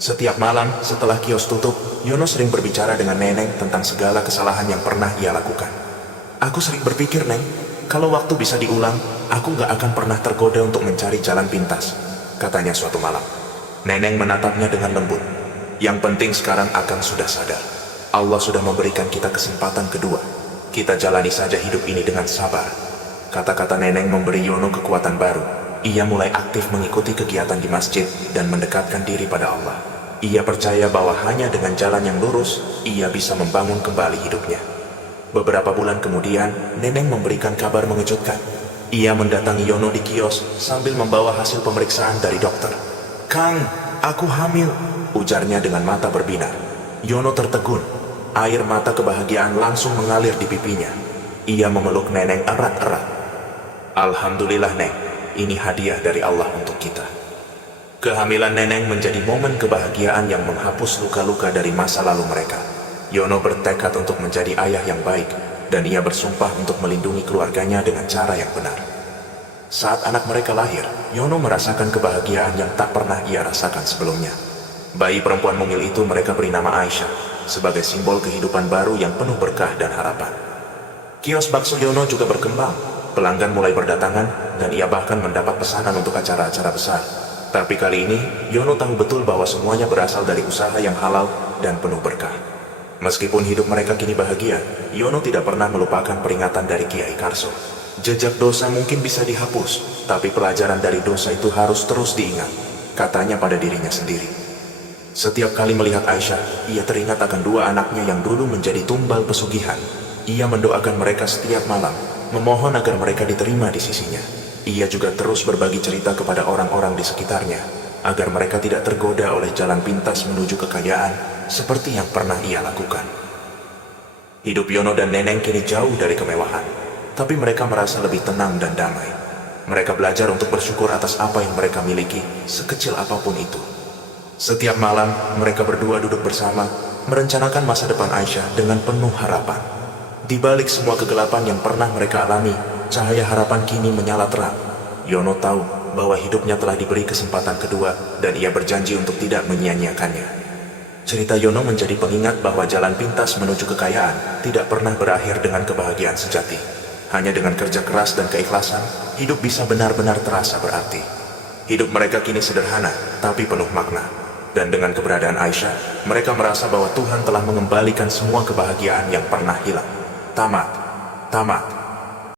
Setiap malam, setelah kios tutup, Yono sering berbicara dengan Neneng tentang segala kesalahan yang pernah ia lakukan. Aku sering berpikir, Neng, kalau waktu bisa diulang, aku gak akan pernah tergoda untuk mencari jalan pintas, katanya suatu malam. Neneng menatapnya dengan lembut. Yang penting sekarang Akang sudah sadar. Allah sudah memberikan kita kesempatan kedua. Kita jalani saja hidup ini dengan sabar. Kata-kata Neneng memberi Yono kekuatan baru. Ia mulai aktif mengikuti kegiatan di masjid dan mendekatkan diri pada Allah. Ia percaya bahwa hanya dengan jalan yang lurus, ia bisa membangun kembali hidupnya. Beberapa bulan kemudian, Neneng memberikan kabar mengejutkan. Ia mendatangi Yono di kios sambil membawa hasil pemeriksaan dari dokter. Kang, aku hamil, ujarnya dengan mata berbinar. Yono tertegun. Air mata kebahagiaan langsung mengalir di pipinya. Ia memeluk Neneng erat-erat. Alhamdulillah, Neng. Ini hadiah dari Allah untuk kita. Kehamilan Neneng menjadi momen kebahagiaan yang menghapus luka-luka dari masa lalu mereka. Yono bertekad untuk menjadi ayah yang baik, dan ia bersumpah untuk melindungi keluarganya dengan cara yang benar. Saat anak mereka lahir, Yono merasakan kebahagiaan yang tak pernah ia rasakan sebelumnya. Bayi perempuan mungil itu mereka beri nama Aisyah, sebagai simbol kehidupan baru yang penuh berkah dan harapan. Kios bakso Yono juga berkembang. Pelanggan mulai berdatangan, dan ia bahkan mendapat pesanan untuk acara-acara besar. Tapi kali ini, Yono tahu betul bahwa semuanya berasal dari usaha yang halal dan penuh berkah. Meskipun hidup mereka kini bahagia, Yono tidak pernah melupakan peringatan dari Kiai Karso. Jejak dosa mungkin bisa dihapus, tapi pelajaran dari dosa itu harus terus diingat, katanya pada dirinya sendiri. Setiap kali melihat Aisyah, ia teringat akan dua anaknya yang dulu menjadi tumbal pesugihan. Ia mendoakan mereka setiap malam, memohon agar mereka diterima di sisinya. Ia juga terus berbagi cerita kepada orang-orang di sekitarnya, agar mereka tidak tergoda oleh jalan pintas menuju kekayaan, seperti yang pernah ia lakukan. Hidup Yono dan Neneng kini jauh dari kemewahan, tapi mereka merasa lebih tenang dan damai. Mereka belajar untuk bersyukur atas apa yang mereka miliki, sekecil apapun itu. Setiap malam, mereka berdua duduk bersama, merencanakan masa depan Aisyah dengan penuh harapan. Di balik semua kegelapan yang pernah mereka alami, cahaya harapan kini menyala terang. Yono tahu bahwa hidupnya telah diberi kesempatan kedua, dan ia berjanji untuk tidak menyia-nyiakannya. Cerita Yono menjadi pengingat bahwa jalan pintas menuju kekayaan tidak pernah berakhir dengan kebahagiaan sejati. Hanya dengan kerja keras dan keikhlasan, hidup bisa benar-benar terasa berarti. Hidup mereka kini sederhana, tapi penuh makna. Dan dengan keberadaan Aisyah, mereka merasa bahwa Tuhan telah mengembalikan semua kebahagiaan yang pernah hilang. Tamat.